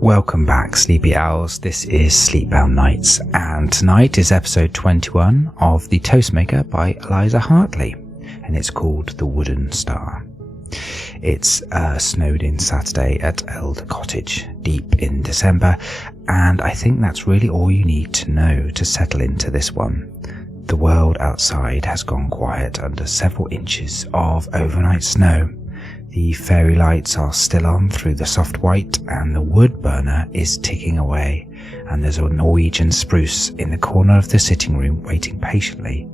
Welcome back, Sleepy Owls. This is Sleepbound Nights, and tonight is episode 21 of The Toastmaker by Eliza Hartley, and it's called The Wooden Star. It's a snowed-in Saturday at Eld Cottage, deep in December, and I think that's really all you need to know to settle into this one. The world outside has gone quiet under several inches of overnight snow. The fairy lights are still on through the soft white, and the wood burner is ticking away, and there's a Norwegian spruce in the corner of the sitting room waiting patiently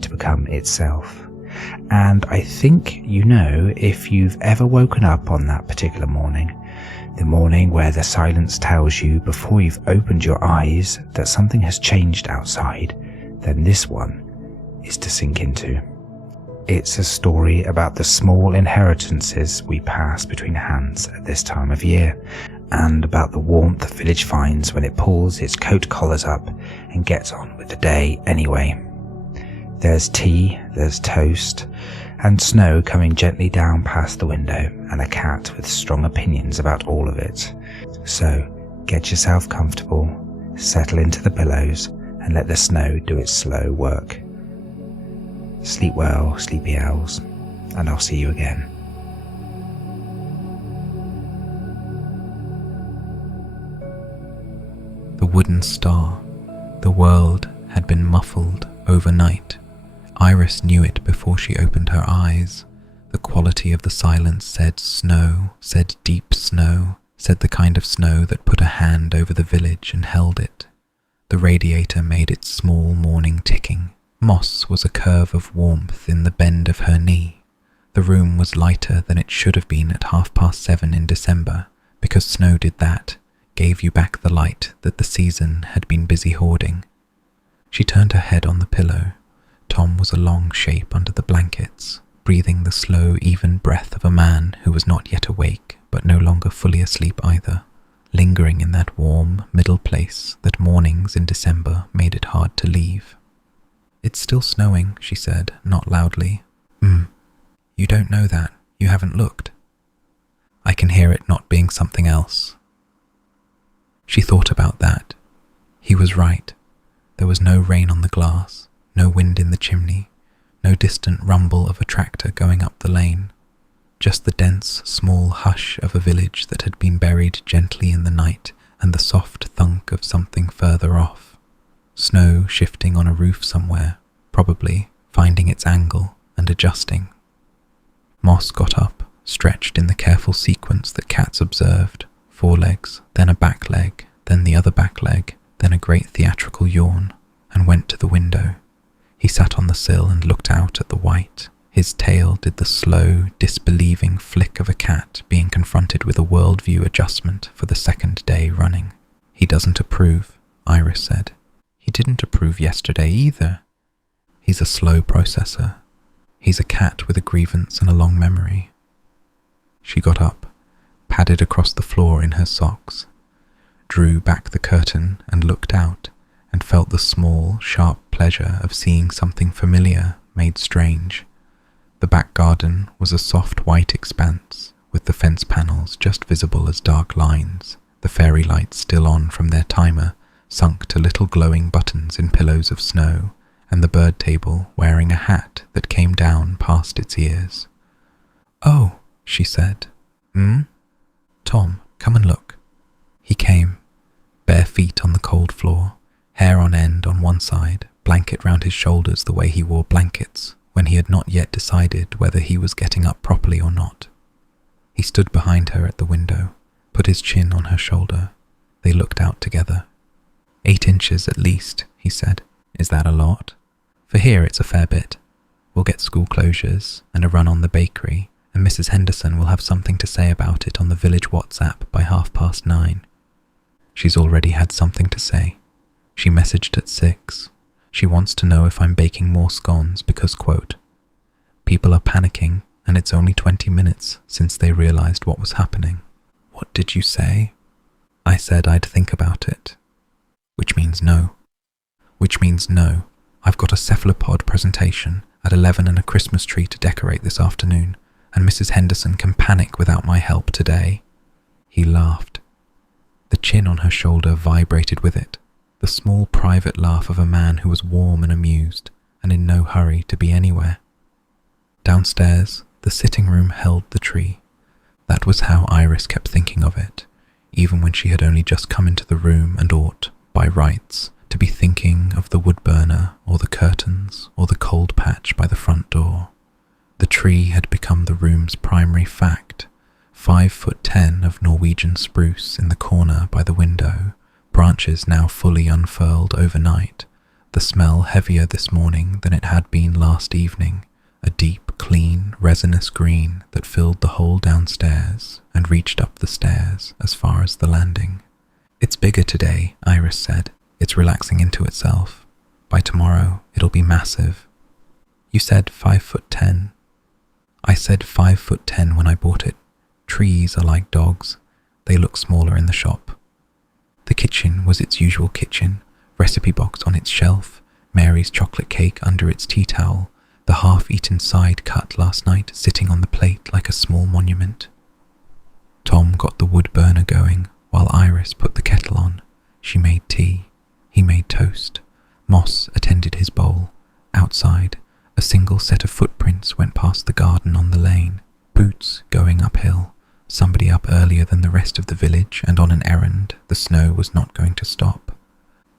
to become itself. And I think you know if you've ever woken up on that particular morning, the morning where the silence tells you before you've opened your eyes that something has changed outside, then this one is to sink into. It's a story about the small inheritances we pass between hands at this time of year, and about the warmth the village finds when it pulls its coat collars up and gets on with the day anyway. There's tea, there's toast, and snow coming gently down past the window, and a cat with strong opinions about all of it. So get yourself comfortable, settle into the pillows, and let the snow do its slow work. Sleep well, Sleepy Owls, and I'll see you again. The wooden star. The world had been muffled overnight. Iris knew it before she opened her eyes. The quality of the silence said snow, said deep snow, said the kind of snow that put a hand over the village and held it. The radiator made its small morning ticking. Moss was a curve of warmth in the bend of her knee. The room was lighter than it should have been at 7:30 in December, because snow did that, gave you back the light that the season had been busy hoarding. She turned her head on the pillow. Tom was a long shape under the blankets, breathing the slow, even breath of a man who was not yet awake, but no longer fully asleep either, lingering in that warm, middle place that mornings in December made it hard to leave. "It's still snowing," she said, not loudly. You don't know that. You haven't looked." "I can hear it not being something else." She thought about that. He was right. There was no rain on the glass, no wind in the chimney, no distant rumble of a tractor going up the lane. Just the dense, small hush of a village that had been buried gently in the night, and the soft thunk of something further off. Snow shifting on a roof somewhere, probably finding its angle and adjusting. Moss got up, stretched in the careful sequence that cats observed, 4 legs, then a back leg, then the other back leg, then a great theatrical yawn, and went to the window. He sat on the sill and looked out at the white. His tail did the slow, disbelieving flick of a cat being confronted with a worldview adjustment for the second day running. "He doesn't approve," Iris said. "He didn't approve yesterday either." "He's a slow processor. He's a cat with a grievance and a long memory." She got up, padded across the floor in her socks, drew back the curtain and looked out, and felt the small, sharp pleasure of seeing something familiar made strange. The back garden was a soft white expanse, with the fence panels just visible as dark lines, the fairy lights still on from their timer, sunk to little glowing buttons in pillows of snow, and the bird table wearing a hat that came down past its ears. "Oh," she said. "Tom, come and look." He came, bare feet on the cold floor, hair on end on one side, blanket round his shoulders the way he wore blankets when he had not yet decided whether he was getting up properly or not. He stood behind her at the window, put his chin on her shoulder. They looked out together. 8 inches at least, he said. "Is that a lot?" "For here it's a fair bit. We'll get school closures and a run on the bakery, and Mrs. Henderson will have something to say about it on the village WhatsApp by 9:30. She's already had something to say. She messaged at 6. She wants to know if I'm baking more scones because, quote, "People are panicking and it's only 20 minutes since they realized what was happening." "What did you say?" "I said I'd think about it." "Which means no." "Which means no. I've got a cephalopod presentation at 11 and a Christmas tree to decorate this afternoon, and Mrs. Henderson can panic without my help today." He laughed. The chin on her shoulder vibrated with it, the small private laugh of a man who was warm and amused and in no hurry to be anywhere. Downstairs, the sitting room held the tree. That was how Iris kept thinking of it, even when she had only just come into the room and ought, by rights, to be thinking of the wood burner or the curtains or the cold patch by the front door. The tree had become the room's primary fact. 5'10" of Norwegian spruce in the corner by the window, branches now fully unfurled overnight, the smell heavier this morning than it had been last evening, a deep, clean, resinous green that filled the whole downstairs and reached up the stairs as far as the landing. "It's bigger today," Iris said. "It's relaxing into itself. By tomorrow, it'll be massive." "You said 5'10". "I said 5'10" when I bought it. Trees are like dogs. They look smaller in the shop." The kitchen was its usual kitchen, recipe box on its shelf, Mary's chocolate cake under its tea towel, the half-eaten side cut last night sitting on the plate like a small monument. Tom got the wood burner going while Iris put the kettle on. She made tea. He made toast. Moss attended his bowl. Outside, a single set of footprints went past the garden on the lane, boots going uphill. Somebody up earlier than the rest of the village and on an errand. The snow was not going to stop.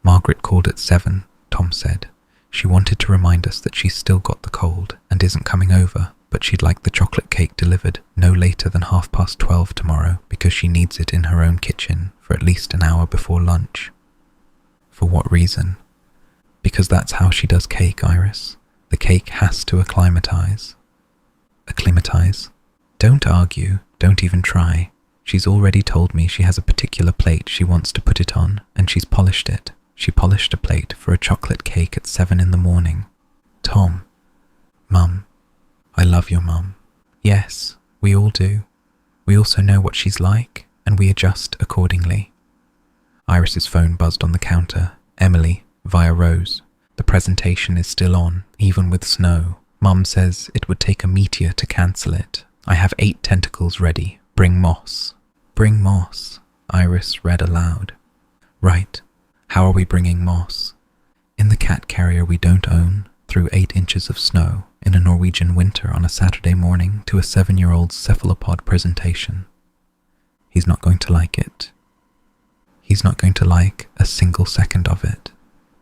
"Margaret called at 7, Tom said. "She wanted to remind us that she's still got the cold and isn't coming over, but she'd like the chocolate cake delivered no later than 12:30 tomorrow because she needs it in her own kitchen for at least an hour before lunch." "For what reason?" "Because that's how she does cake, Iris. The cake has to acclimatize." "Acclimatize? Don't argue. Don't even try. She's already told me she has a particular plate she wants to put it on, and she's polished it. She polished a plate for a chocolate cake at 7 in the morning. Tom. Mum. I love your mum. Yes, we all do. We also know what she's like, and we adjust accordingly." Iris's phone buzzed on the counter. "Emily, via Rose. The presentation is still on, even with snow. Mum says it would take a meteor to cancel it. I have 8 tentacles ready. Bring moss." "Bring moss," Iris read aloud. "Right. How are we bringing moss?" "In the cat carrier we don't own, through 8 inches of snow, in a Norwegian winter on a Saturday morning to a 7-year-old's cephalopod presentation. He's not going to like it. He's not going to like a single second of it.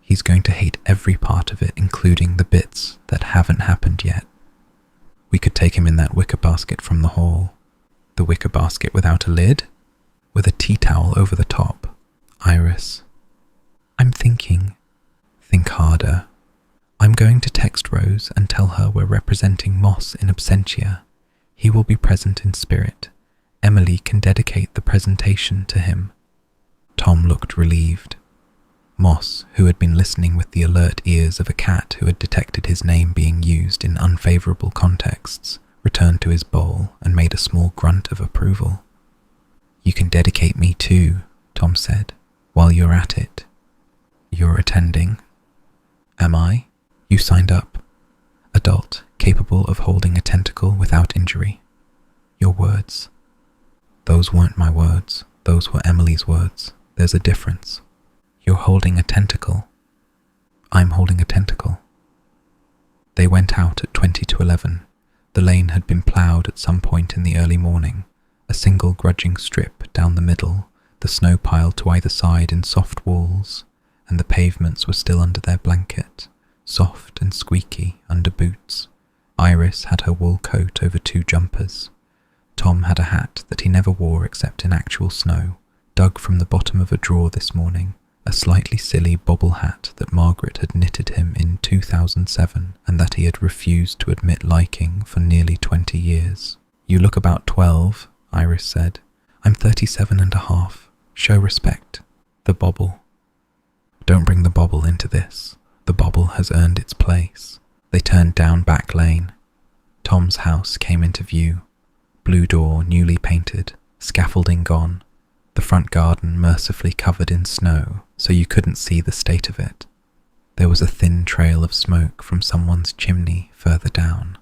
He's going to hate every part of it, including the bits that haven't happened yet. We could take him in that wicker basket from the hall." "The wicker basket without a lid?" "With a tea towel over the top." "Iris." "I'm thinking." "Think harder." "I'm going to text Rose and tell her we're representing Moss in absentia. He will be present in spirit. Emily can dedicate the presentation to him." Tom looked relieved. Moss, who had been listening with the alert ears of a cat who had detected his name being used in unfavourable contexts, returned to his bowl and made a small grunt of approval. "You can dedicate me too," Tom said, "while you're at it." "You're attending." "Am I? You signed up. Adult, capable of holding a tentacle without injury. Your words." "Those weren't my words. Those were Emily's words. There's a difference." "You're holding a tentacle." "I'm holding a tentacle." They went out at 20 to 11. The lane had been ploughed at some point in the early morning, a single grudging strip down the middle, the snow piled to either side in soft walls, and the pavements were still under their blanket, soft and squeaky under boots. Iris had her wool coat over 2 jumpers. Tom had a hat that he never wore except in actual snow, dug from the bottom of a drawer this morning, a slightly silly bobble hat that Margaret had knitted him in 2007 and that he had refused to admit liking for nearly 20 years. "You look about 12, Iris said. "I'm 37 and a half. Show respect." The bobble. "Don't bring the bobble into this. The bobble has earned its place." They turned down back lane. Tom's house came into view. Blue door newly painted, scaffolding gone, the front garden mercifully covered in snow so you couldn't see the state of it. There was a thin trail of smoke from someone's chimney further down.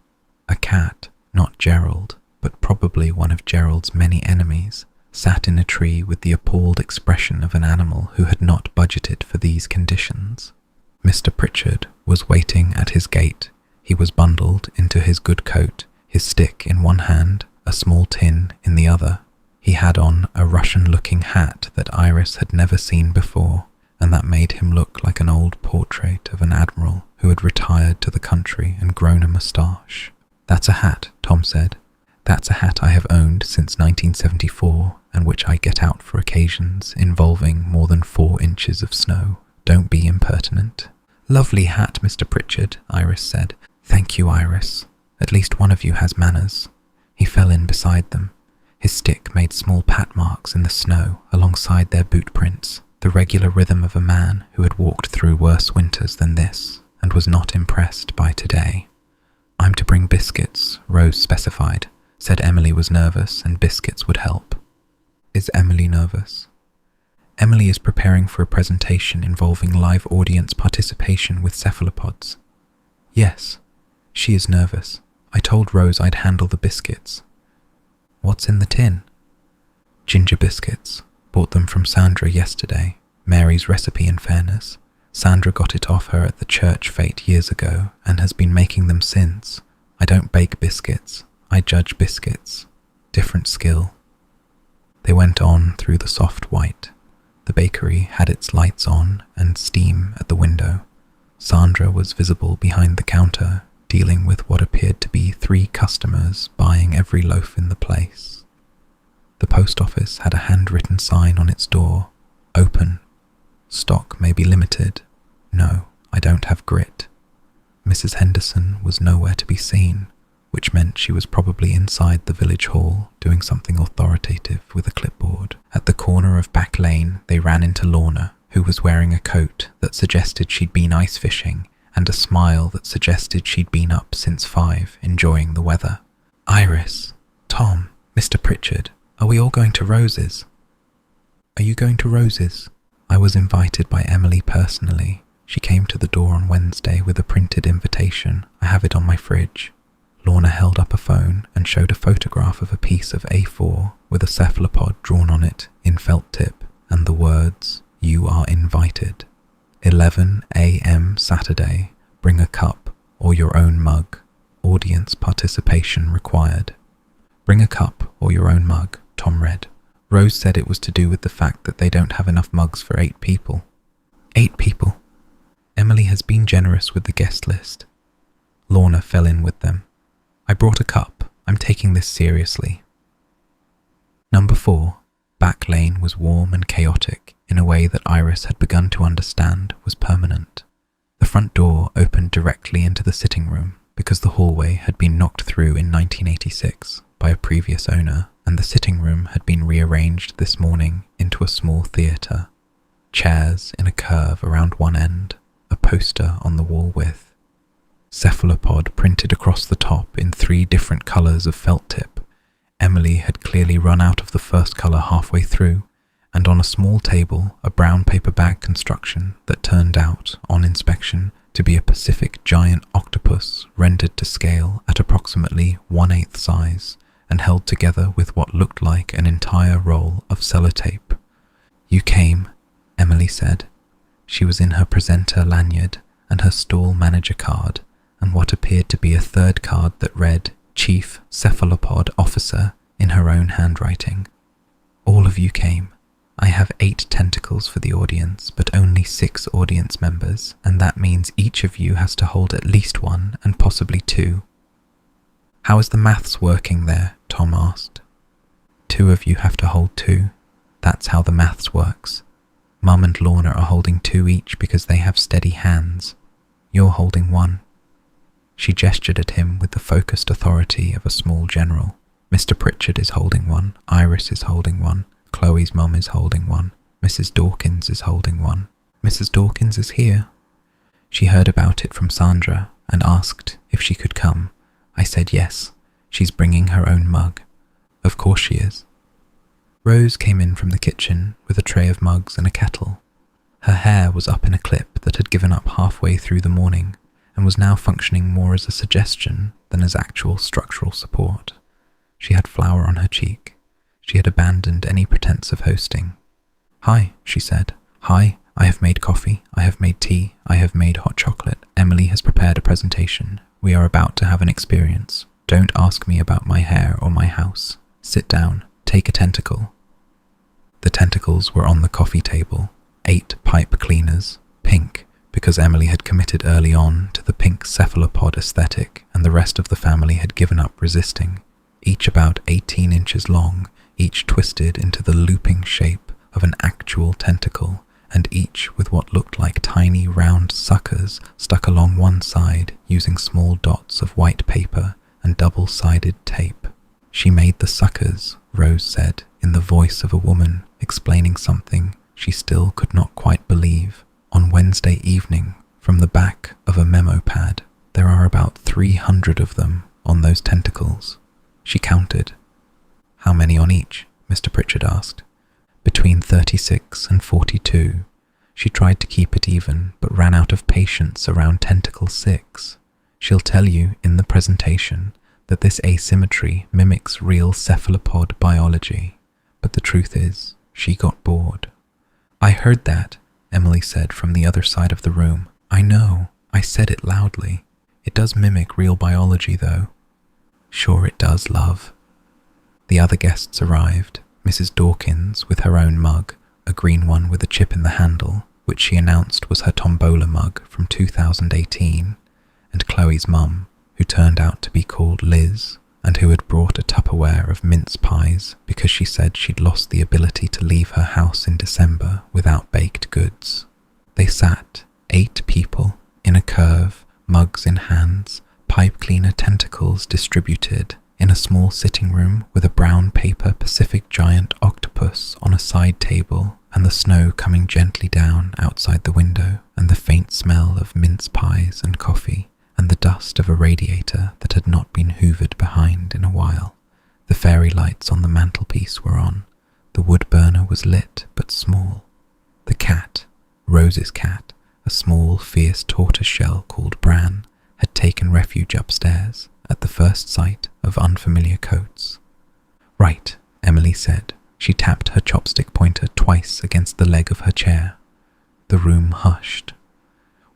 A cat, not Gerald, but probably one of Gerald's many enemies, sat in a tree with the appalled expression of an animal who had not budgeted for these conditions. Mr. Pritchard was waiting at his gate. He was bundled into his good coat, his stick in one hand, a small tin in the other. He had on a Russian-looking hat that Iris had never seen before, and that made him look like an old portrait of an admiral who had retired to the country and grown a moustache. "That's a hat," Tom said. "That's a hat I have owned since 1974, and which I get out for occasions involving more than 4 inches of snow. Don't be impertinent." "Lovely hat, Mr. Pritchard," Iris said. "Thank you, Iris. At least one of you has manners." He fell in beside them. His stick made small pat marks in the snow alongside their boot prints, the regular rhythm of a man who had walked through worse winters than this and was not impressed by today. "I'm to bring biscuits," Rose specified, said Emily was nervous and biscuits would help. "Is Emily nervous?" "Emily is preparing for a presentation involving live audience participation with cephalopods." "Yes, she is nervous. I told Rose I'd handle the biscuits." "What's in the tin?" "Ginger biscuits. Bought them from Sandra yesterday. Mary's recipe, in fairness. Sandra got it off her at the church fete years ago and has been making them since. I don't bake biscuits. I judge biscuits. Different skill." They went on through the soft white. The bakery had its lights on and steam at the window. Sandra was visible behind the counter, dealing with what appeared to be 3 customers buying every loaf in the place. The post office had a handwritten sign on its door. "Open. Stock may be limited. No, I don't have grit." Mrs. Henderson was nowhere to be seen, which meant she was probably inside the village hall doing something authoritative with a clipboard. At the corner of Back Lane, they ran into Lorna, who was wearing a coat that suggested she'd been ice fishing and a smile that suggested she'd been up since 5, enjoying the weather. "Iris, Tom, Mr. Pritchard, are we all going to Rose's?" "Are you going to Rose's?" "I was invited by Emily personally. She came to the door on Wednesday with a printed invitation. I have it on my fridge." Lorna held up a phone and showed a photograph of a piece of A4 with a cephalopod drawn on it in felt tip and the words, "You are invited. 11 a.m. Saturday. Bring a cup or your own mug. Audience participation required." "Bring a cup or your own mug," Tom read. Rose said it was to do with the fact that they don't have enough mugs for 8 people. 8 people? Emily has been generous with the guest list. Lorna fell in with them. "I brought a cup. I'm taking this seriously." Number 4, Back Lane was warm and chaotic in a way that Iris had begun to understand was permanent. The front door opened directly into the sitting room because the hallway had been knocked through in 1986 by a previous owner, and the sitting room had been rearranged this morning into a small theatre. Chairs in a curve around one end, a poster on the wall with cephalopod printed across the top in 3 different colours of felt tip. Emily had clearly run out of the first colour halfway through, and on a small table a brown paper bag construction that turned out, on inspection, to be a Pacific giant octopus rendered to scale at approximately 1/8 size and held together with what looked like an entire roll of sellotape. "You came," Emily said. She was in her presenter lanyard and her stall manager card, and what appeared to be a 3rd card that read Chief Cephalopod Officer in her own handwriting. "All of you came. I have 8 tentacles for the audience, but only 6 audience members, and that means each of you has to hold at least 1 and possibly 2. "How is the maths working there?" Tom asked. 2 of you have to hold 2. That's how the maths works. Mum and Lorna are holding 2 each because they have steady hands. You're holding 1. She gestured at him with the focused authority of a small general. Mr. Pritchard is holding 1, Iris is holding 1, Chloe's mum is holding 1, Mrs. Dawkins is holding 1. "Mrs. Dawkins is here." She heard about it from Sandra and asked if she could come. I said yes. She's bringing her own mug. Of course she is. Rose came in from the kitchen with a tray of mugs and a kettle. Her hair was up in a clip that had given up halfway through the morning and was now functioning more as a suggestion than as actual structural support. She had flour on her cheek. She had abandoned any pretense of hosting. "Hi," she said. "Hi, I have made coffee, I have made tea, I have made hot chocolate. Emily has prepared a presentation. We are about to have an experience. Don't ask me about my hair or my house. Sit down, take a tentacle." The tentacles were on the coffee table, 8 pipe cleaners, pink, because Emily had committed early on to the pink cephalopod aesthetic and the rest of the family had given up resisting, each about 18 inches long, each twisted into the looping shape of an actual tentacle, and each with what looked like tiny round suckers stuck along one side using small dots of white paper and double-sided tape. "She made the suckers," Rose said, in the voice of a woman explaining something she still could not quite believe. "On Wednesday evening, from the back of a memo pad. There are about 300 of them on those tentacles." She counted. "How many on each?" Mr Pritchard asked. "Between 36 and 42. She tried to keep it even, but ran out of patience around tentacle 6. She'll tell you in the presentation that this asymmetry mimics real cephalopod biology, but the truth is, she got bored." "I heard that," Emily said from the other side of the room. "I know, I said it loudly. It does mimic real biology, though." "Sure it does, love." The other guests arrived, Mrs Dawkins with her own mug, a green one with a chip in the handle, which she announced was her tombola mug from 2018, and Chloe's mum, who turned out to be called Liz, and who had brought a Tupperware of mince pies because she said she'd lost the ability to leave her house in December without baked goods. They sat, 8 people, in a curve, mugs in hands, pipe cleaner tentacles distributed, in a small sitting room with a brown paper Pacific giant octopus on a side table, and the snow coming gently down outside the window, and the faint smell of mince pies and coffee, and the dust of a radiator that had not been hoovered behind in a while. The fairy lights on the mantelpiece were on. The wood burner was lit but small. The cat, Rose's cat, a small fierce tortoiseshell called Bran, had taken refuge upstairs at the first sight of unfamiliar coats. "Right," Emily said. She tapped her chopstick pointer twice against the leg of her chair. The room hushed.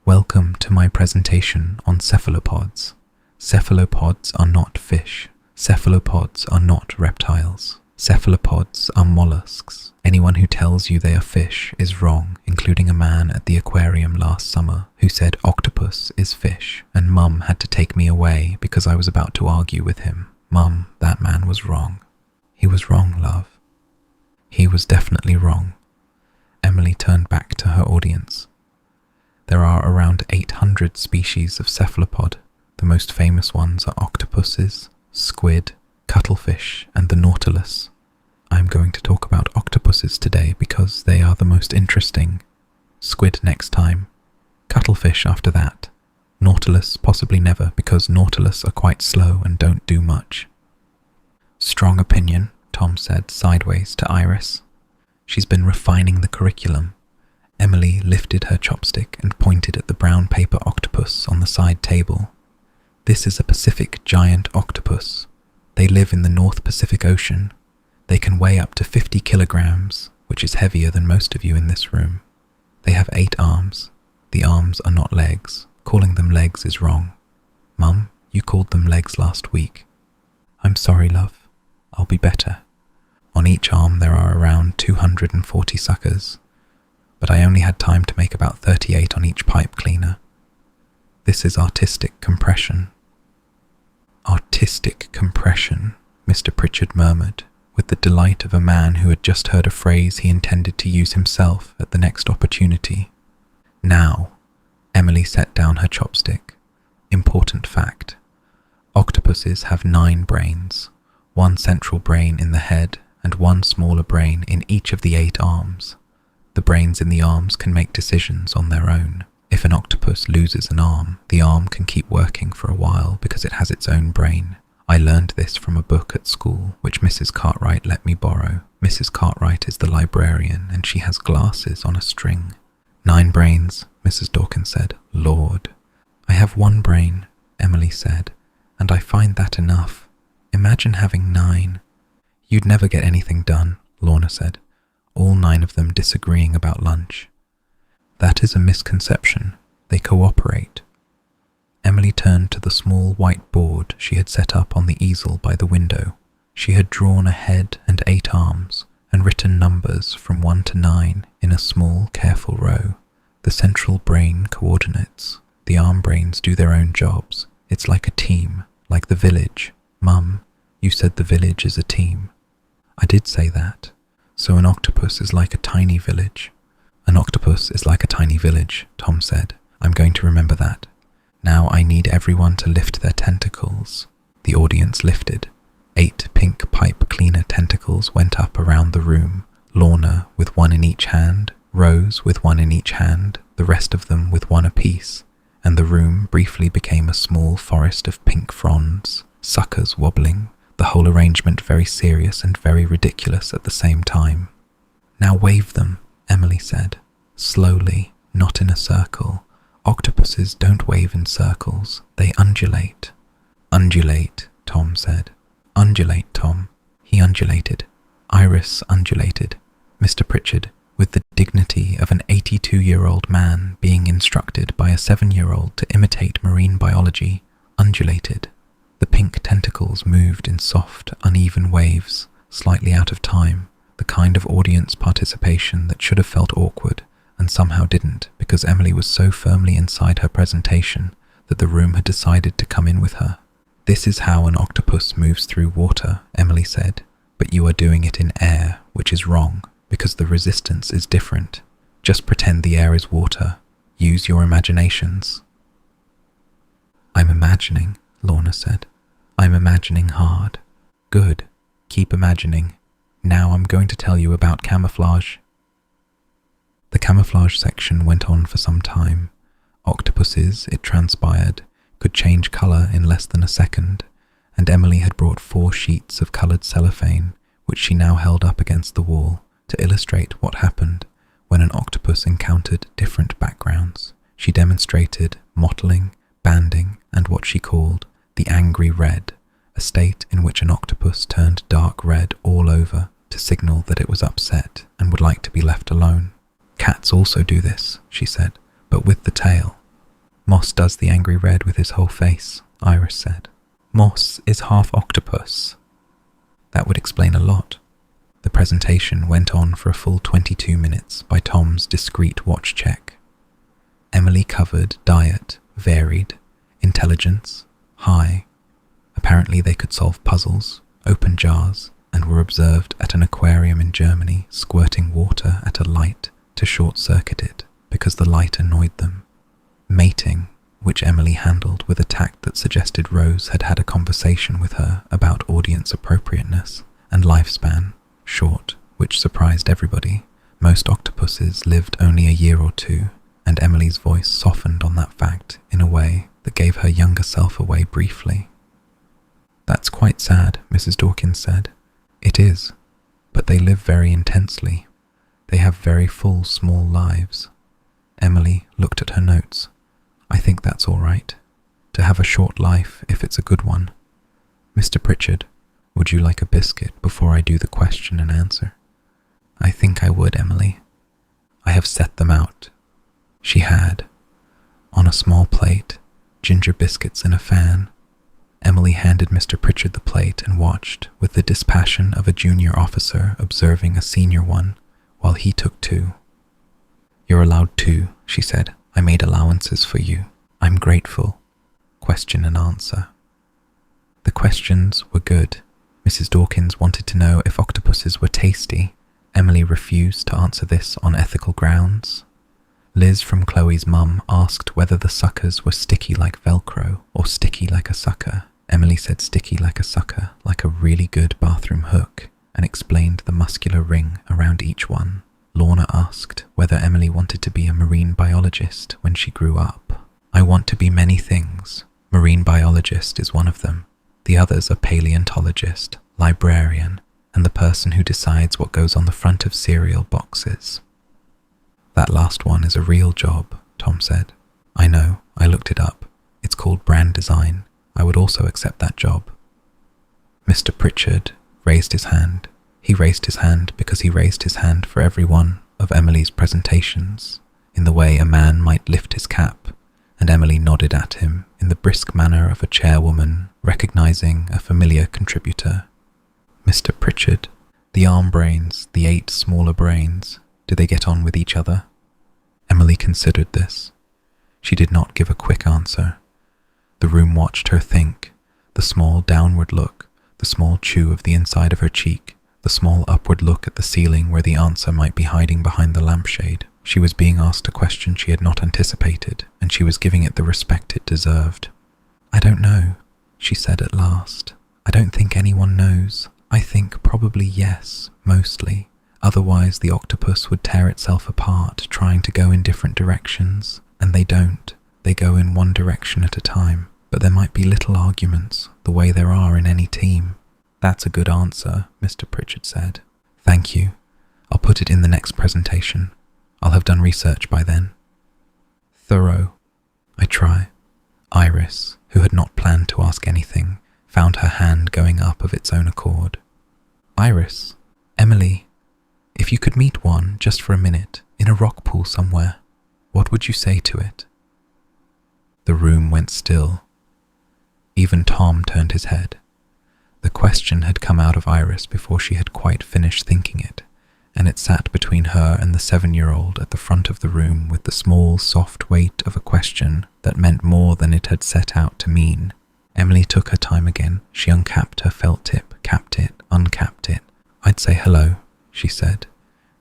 "Welcome to my presentation on cephalopods. Cephalopods are not fish. Cephalopods are not reptiles. Cephalopods are mollusks. Anyone who tells you they are fish is wrong, including a man at the aquarium last summer who said octopus is fish, and Mum had to take me away because I was about to argue with him. Mum, that man was wrong." "He was wrong, love." "He was definitely wrong." Emily turned back to her audience. "There are around 800 species of cephalopod. The most famous ones are octopuses, squid, cuttlefish, and the nautilus. I'm going to talk about octopuses today because they are the most interesting. Squid next time. Cuttlefish after that. Nautilus possibly never because nautilus are quite slow and don't do much." "Strong opinion," Tom said sideways to Iris. "She's been refining the curriculum." Emily lifted her chopstick and pointed at the brown paper octopus on the side table. "This is a Pacific giant octopus. They live in the North Pacific Ocean. They can weigh up to 50 kilograms, which is heavier than most of you in this room. They have 8 arms. The arms are not legs. Calling them legs is wrong. Mum, you called them legs last week." "I'm sorry, love. I'll be better." On each arm there are around 240 suckers, but I only had time to make about 38 on each pipe cleaner. This is artistic compression." "Artistic compression," Mr Pritchard murmured, with the delight of a man who had just heard a phrase he intended to use himself at the next opportunity. "Now," Emily set down her chopstick. "Important fact. Octopuses have 9 brains, 1 central brain in the head and 1 smaller brain in each of the 8 arms. The brains in the arms can make decisions on their own. If an octopus loses an arm, the arm can keep working for a while because it has its own brain. I learned this from a book at school, which Mrs. Cartwright let me borrow. Mrs. Cartwright is the librarian, and she has glasses on a string." 9 brains, Mrs. Dawkins said. "Lord." "I have 1 brain," Emily said, "and I find that enough. Imagine having 9. You'd never get anything done, Lorna said, all 9 of them disagreeing about lunch. That is a misconception. They cooperate. Emily turned to the small white board she had set up on the easel by the window. She had drawn a head and 8 arms and written numbers from 1 to 9 in a small, careful row. The central brain coordinates. The arm brains do their own jobs. It's like a team, like the village. Mum, you said the village is a team. I did say that. So an octopus is like a tiny village. An octopus is like a tiny village, Tom said. I'm going to remember that. Now I need everyone to lift their tentacles. The audience lifted. 8 pink pipe cleaner tentacles went up around the room, Lorna with 1 in each hand, Rose with 1 in each hand, the rest of them with 1 apiece, and the room briefly became a small forest of pink fronds, suckers wobbling, the whole arrangement very serious and very ridiculous at the same time. Now wave them, Emily said, slowly, not in a circle. Octopuses don't wave in circles, they undulate. Undulate, Tom said. Undulate, Tom. He undulated. Iris undulated. Mr. Pritchard, with the dignity of an 82-year-old man being instructed by a 7-year-old to imitate marine biology, undulated. The pink tentacles moved in soft, uneven waves, slightly out of time, the kind of audience participation that should have felt awkward and somehow didn't because Emily was so firmly inside her presentation that the room had decided to come in with her. This is how an octopus moves through water, Emily said, but you are doing it in air, which is wrong, because the resistance is different. Just pretend the air is water. Use your imaginations. I'm imagining, Lorna said. I'm imagining hard. Good. Keep imagining. Now I'm going to tell you about camouflage. The camouflage section went on for some time. Octopuses, it transpired, could change colour in less than a second, and Emily had brought 4 sheets of coloured cellophane, which she now held up against the wall, to illustrate what happened when an octopus encountered different backgrounds. She demonstrated mottling, banding, and what she called the angry red, a state in which an octopus turned dark red all over to signal that it was upset and would like to be left alone. Cats also do this, she said, but with the tail. Moss does the angry red with his whole face, Iris said. Moss is half octopus. That would explain a lot. The presentation went on for a full 22 minutes by Tom's discreet watch check. Emily covered diet, varied, intelligence, high. Apparently they could solve puzzles, open jars, and were observed at an aquarium in Germany squirting water at a light to short-circuit it because the light annoyed them. Mating, which Emily handled with a tact that suggested Rose had had a conversation with her about audience appropriateness, and lifespan, short, which surprised everybody. Most octopuses lived only a year or 2, and Emily's voice softened on that fact in a way that gave her younger self away briefly. That's quite sad, Mrs. Dawkins said. It is, but they live very intensely. They have very full, small lives. Emily looked at her notes. I think that's all right. To have a short life if it's a good one. Mr. Pritchard, would you like a biscuit before I do the question and answer? I think I would, Emily. I have set them out. She had. On a small plate, ginger biscuits in a fan. Emily handed Mr. Pritchard the plate and watched with the dispassion of a junior officer observing a senior one while he took 2. You're allowed 2, she said. I made allowances for you. I'm grateful. Question and answer. The questions were good. Mrs. Dawkins wanted to know if octopuses were tasty. Emily refused to answer this on ethical grounds. Liz from Chloe's mum asked whether the suckers were sticky like Velcro or sticky like a sucker. Emily said sticky like a sucker, like a really good bathroom hook, and explained the muscular ring around each one. Lorna asked whether Emily wanted to be a marine biologist when she grew up. I want to be many things. Marine biologist is one of them. The others are paleontologist, librarian, and the person who decides what goes on the front of cereal boxes. That last one is a real job, Tom said. I know, I looked it up. It's called brand design. I would also accept that job. Mr. Pritchard raised his hand. He raised his hand because he raised his hand for every one of Emily's presentations, in the way a man might lift his cap, and Emily nodded at him in the brisk manner of a chairwoman recognizing a familiar contributor. Mr. Pritchard, the arm brains, the 8 smaller brains, did they get on with each other? Emily considered this. She did not give a quick answer. The room watched her think, the small downward look, the small chew of the inside of her cheek, the small upward look at the ceiling where the answer might be hiding behind the lampshade. She was being asked a question she had not anticipated, and she was giving it the respect it deserved. "I don't know," she said at last. "I don't think anyone knows. I think probably yes, mostly. Otherwise the octopus would tear itself apart trying to go in different directions, and they don't. They go in one direction at a time. But there might be little arguments, the way there are in any team." "That's a good answer," Mr. Pritchard said. "Thank you. I'll put it in the next presentation. I'll have done research by then." "Thorough." "I try." Iris, who had not planned to ask anything, found her hand going up of its own accord. "Iris, Emily, if you could meet one just for a minute in a rock pool somewhere, what would you say to it?" The room went still. Even Tom turned his head. The question had come out of Iris before she had quite finished thinking it, and it sat between her and the 7-year-old at the front of the room with the small, soft weight of a question that meant more than it had set out to mean. Emily took her time again. She uncapped her felt tip, capped it, uncapped it. "I'd say hello," she said,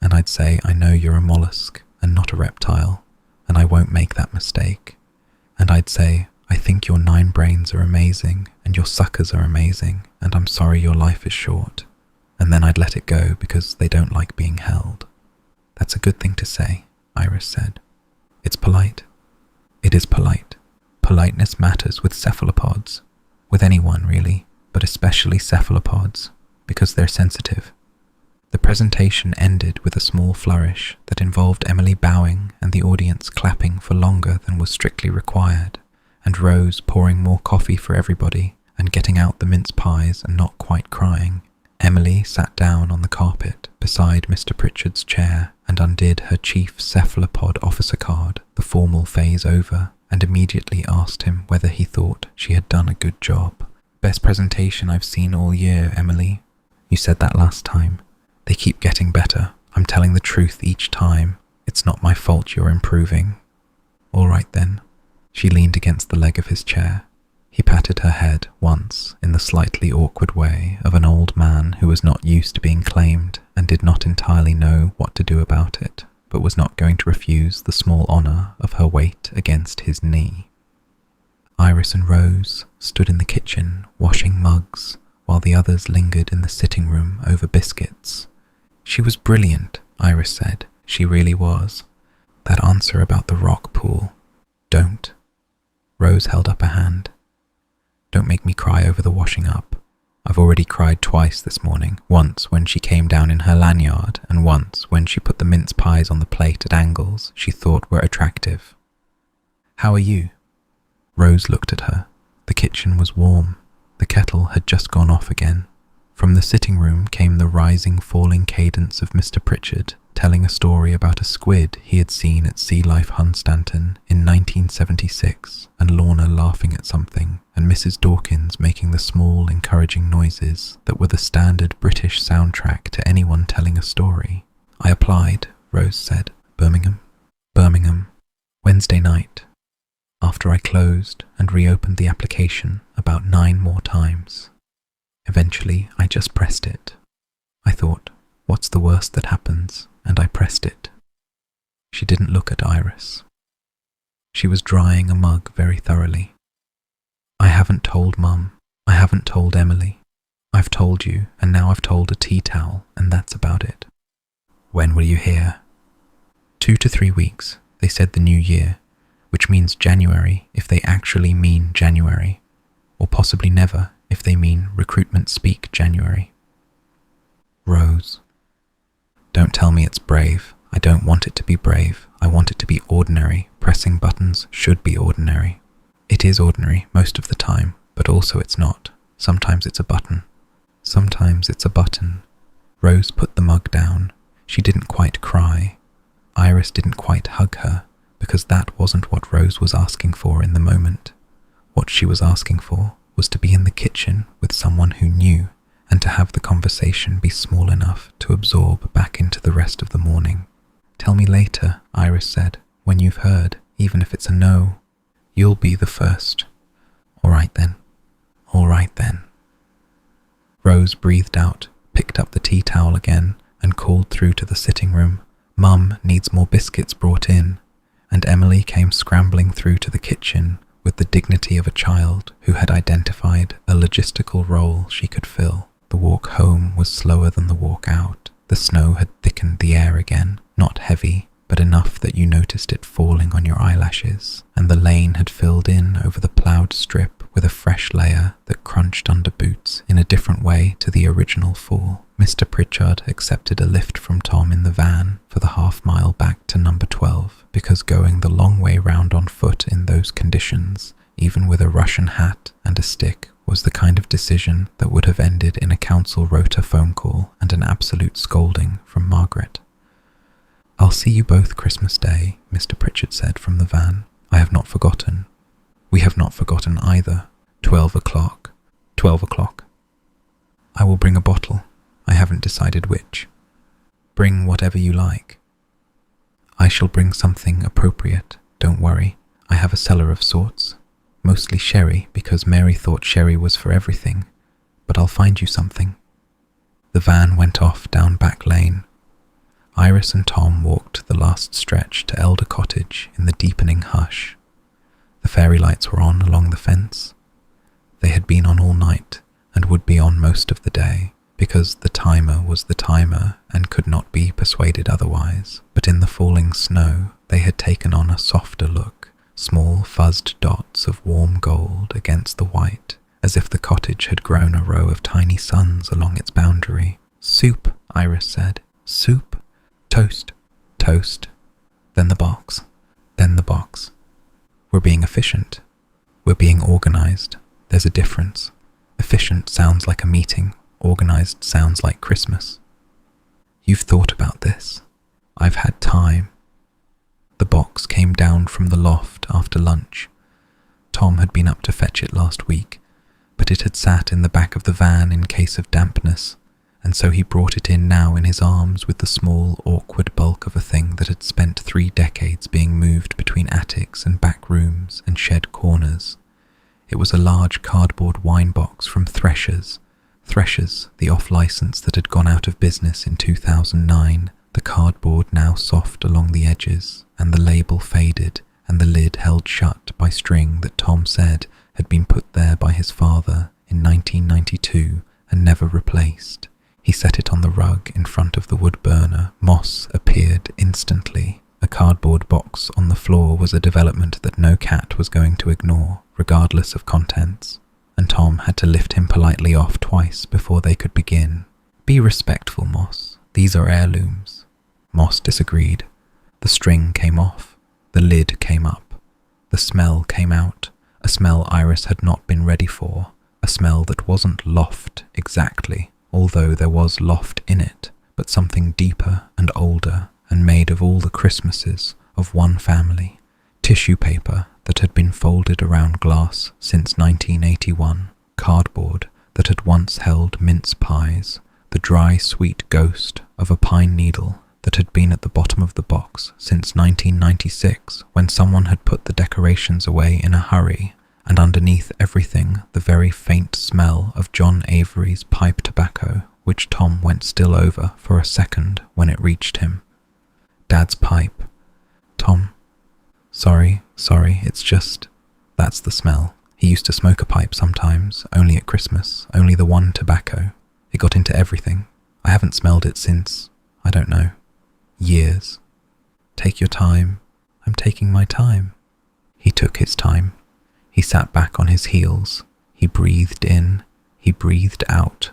"and I'd say I know you're a mollusk and not a reptile, and I won't make that mistake. And I'd say, I think your 9 brains are amazing, and your suckers are amazing, and I'm sorry your life is short." And then I'd let it go because they don't like being held. "That's a good thing to say," Iris said. "It's polite." "It is polite. Politeness matters with cephalopods, with anyone really, but especially cephalopods, because they're sensitive." The presentation ended with a small flourish that involved Emily bowing and the audience clapping for longer than was strictly required, and Rose pouring more coffee for everybody and getting out the mince pies and not quite crying. Emily sat down on the carpet beside Mr. Pritchard's chair and undid her chief cephalopod officer card, the formal phase over, and immediately asked him whether he thought she had done a good job. "Best presentation I've seen all year, Emily. You said that last time. They keep getting better. I'm telling the truth each time. It's not my fault you're improving." "All right then." She leaned against the leg of his chair. He patted her head once in the slightly awkward way of an old man who was not used to being claimed and did not entirely know what to do about it, but was not going to refuse the small honour of her weight against his knee. Iris and Rose stood in the kitchen washing mugs while the others lingered in the sitting room over biscuits. "She was brilliant," Iris said. "She really was. That answer about the rock pool. Don't." Rose held up a hand. "Don't make me cry over the washing up. I've already cried twice this morning, once when she came down in her lanyard, and once when she put the mince pies on the plate at angles she thought were attractive. How are you?" Rose looked at her. The kitchen was warm. The kettle had just gone off again. From the sitting room came the rising, falling cadence of Mr. Pritchard telling a story about a squid he had seen at Sea Life Hunstanton in 1976, and Lorna laughing at something, and Mrs. Dawkins making the small, encouraging noises that were the standard British soundtrack to anyone telling a story. "I applied," Rose said. "Birmingham?" "Birmingham. Wednesday night. After I closed and reopened the application about 9 more times. Eventually, I just pressed it. I thought, what's the worst that happens? And I pressed it." She didn't look at Iris. She was drying a mug very thoroughly. "I haven't told Mum. I haven't told Emily. I've told you, and now I've told a tea towel, and that's about it." "When will you hear?" 2 to 3 weeks. They said the new year, which means January if they actually mean January, or possibly never if they mean recruitment speak January. Rose. "Don't tell me it's brave. I don't want it to be brave. I want it to be ordinary. Pressing buttons should be ordinary. It is ordinary most of the time, but also it's not. Sometimes it's a button." Sometimes it's a button. Rose put the mug down. She didn't quite cry. Iris didn't quite hug her, because that wasn't what Rose was asking for in the moment. What she was asking for was to be in the kitchen with someone who knew, and to have the conversation be small enough to absorb back into the rest of the morning. "Tell me later," Iris said, "when you've heard, even if it's a no. You'll be the first." "All right then. All right then." Rose breathed out, picked up the tea towel again, and called through to the sitting room, "Mum needs more biscuits brought in," and Emily came scrambling through to the kitchen with the dignity of a child who had identified a logistical role she could fill. The walk home was slower than the walk out. The snow had thickened the air again, not heavy, but enough that you noticed it falling on your eyelashes, and the lane had filled in over the ploughed strip with a fresh layer that crunched under boots in a different way to the original fall. Mr Pritchard accepted a lift from Tom in the van for the half-mile back to number 12, because going the long way round on foot in those conditions, even with a Russian hat and a stick, was the kind of decision that would have ended in a council rota phone call and an absolute scolding from Margaret. "I'll see you both Christmas Day," Mr Pritchard said from the van. "I have not forgotten." "We have not forgotten either. 12 o'clock. 12 o'clock. I will bring a bottle. I haven't decided which. Bring whatever you like." "I shall bring something appropriate, don't worry. I have a cellar of sorts. Mostly sherry, because Mary thought sherry was for everything, but I'll find you something." The van went off down Back Lane. Iris and Tom walked the last stretch to Elder Cottage in the deepening hush. The fairy lights were on along the fence. They had been on all night and would be on most of the day, because the timer was the timer and could not be persuaded otherwise. But in the falling snow they had taken on a softer look, small fuzzed dots of warm gold against the white, as if the cottage had grown a row of tiny suns along its boundary. "Soup," Iris said. "Soup. Toast. Toast. Then the box. Then the box. We're being efficient. We're being organised. There's a difference. Efficient sounds like a meeting. Organised sounds like Christmas. You've thought about this. I've had time." The box came down from the loft after lunch. Tom had been up to fetch it last week, but it had sat in the back of the van in case of dampness, and so he brought it in now in his arms with the small, awkward bulk of a thing that had spent 3 decades being moved between attics and back rooms and shed corners. It was a large cardboard wine box from Thresher's, the off-licence that had gone out of business in 2009, the cardboard now soft along the edges, and the label faded, and the lid held shut by string that Tom said had been put there by his father in 1992 and never replaced. He set it on the rug in front of the wood burner. Moss appeared instantly. A cardboard box on the floor was a development that no cat was going to ignore, regardless of contents, and Tom had to lift him politely off twice before they could begin. "Be respectful, Moss. These are heirlooms." Moss disagreed. The string came off. The lid came up. The smell came out, a smell Iris had not been ready for, a smell that wasn't loft exactly, although there was loft in it, but something deeper and older and made of all the Christmases of one family. Tissue paper that had been folded around glass since 1981, cardboard that had once held mince pies, the dry, sweet ghost of a pine needle that had been at the bottom of the box since 1996, when someone had put the decorations away in a hurry, and underneath everything the very faint smell of John Avery's pipe tobacco, which Tom went still over for a second when it reached him. "Dad's pipe. Tom. Sorry, it's just, that's the smell. He used to smoke a pipe sometimes, only at Christmas, only the one tobacco. It got into everything. I haven't smelled it since, I don't know, years. Take your time. I'm taking my time." He took his time. He sat back on his heels. He breathed in. He breathed out.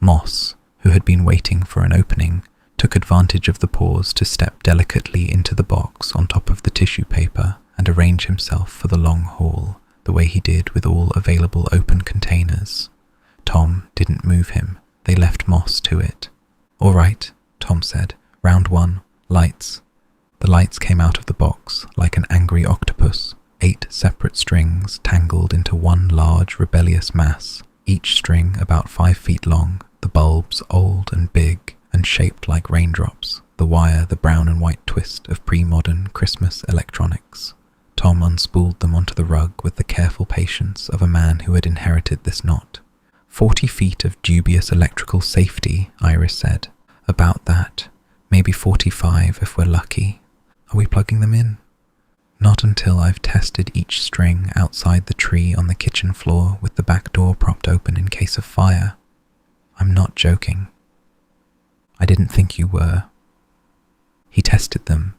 Moss, who had been waiting for an opening, took advantage of the pause to step delicately into the box on top of the tissue paper and arrange himself for the long haul, the way he did with all available open containers. Tom didn't move him, They left moss to it. "All right," Tom said. "Round one. Lights." The lights came out of the box like an angry octopus, 8 separate strings tangled into one large rebellious mass, each string about 5 feet long, the bulbs old and big and shaped like raindrops, the wire the brown and white twist of pre-modern Christmas electronics. Tom unspooled them onto the rug with the careful patience of a man who had inherited this knot. 40 feet of dubious electrical safety, Iris said. "About that. Maybe 45 if we're lucky. Are we plugging them in?" "Not until I've tested each string outside the tree on the kitchen floor with the back door propped open in case of fire." "I'm not joking." "I didn't think you were." He tested them.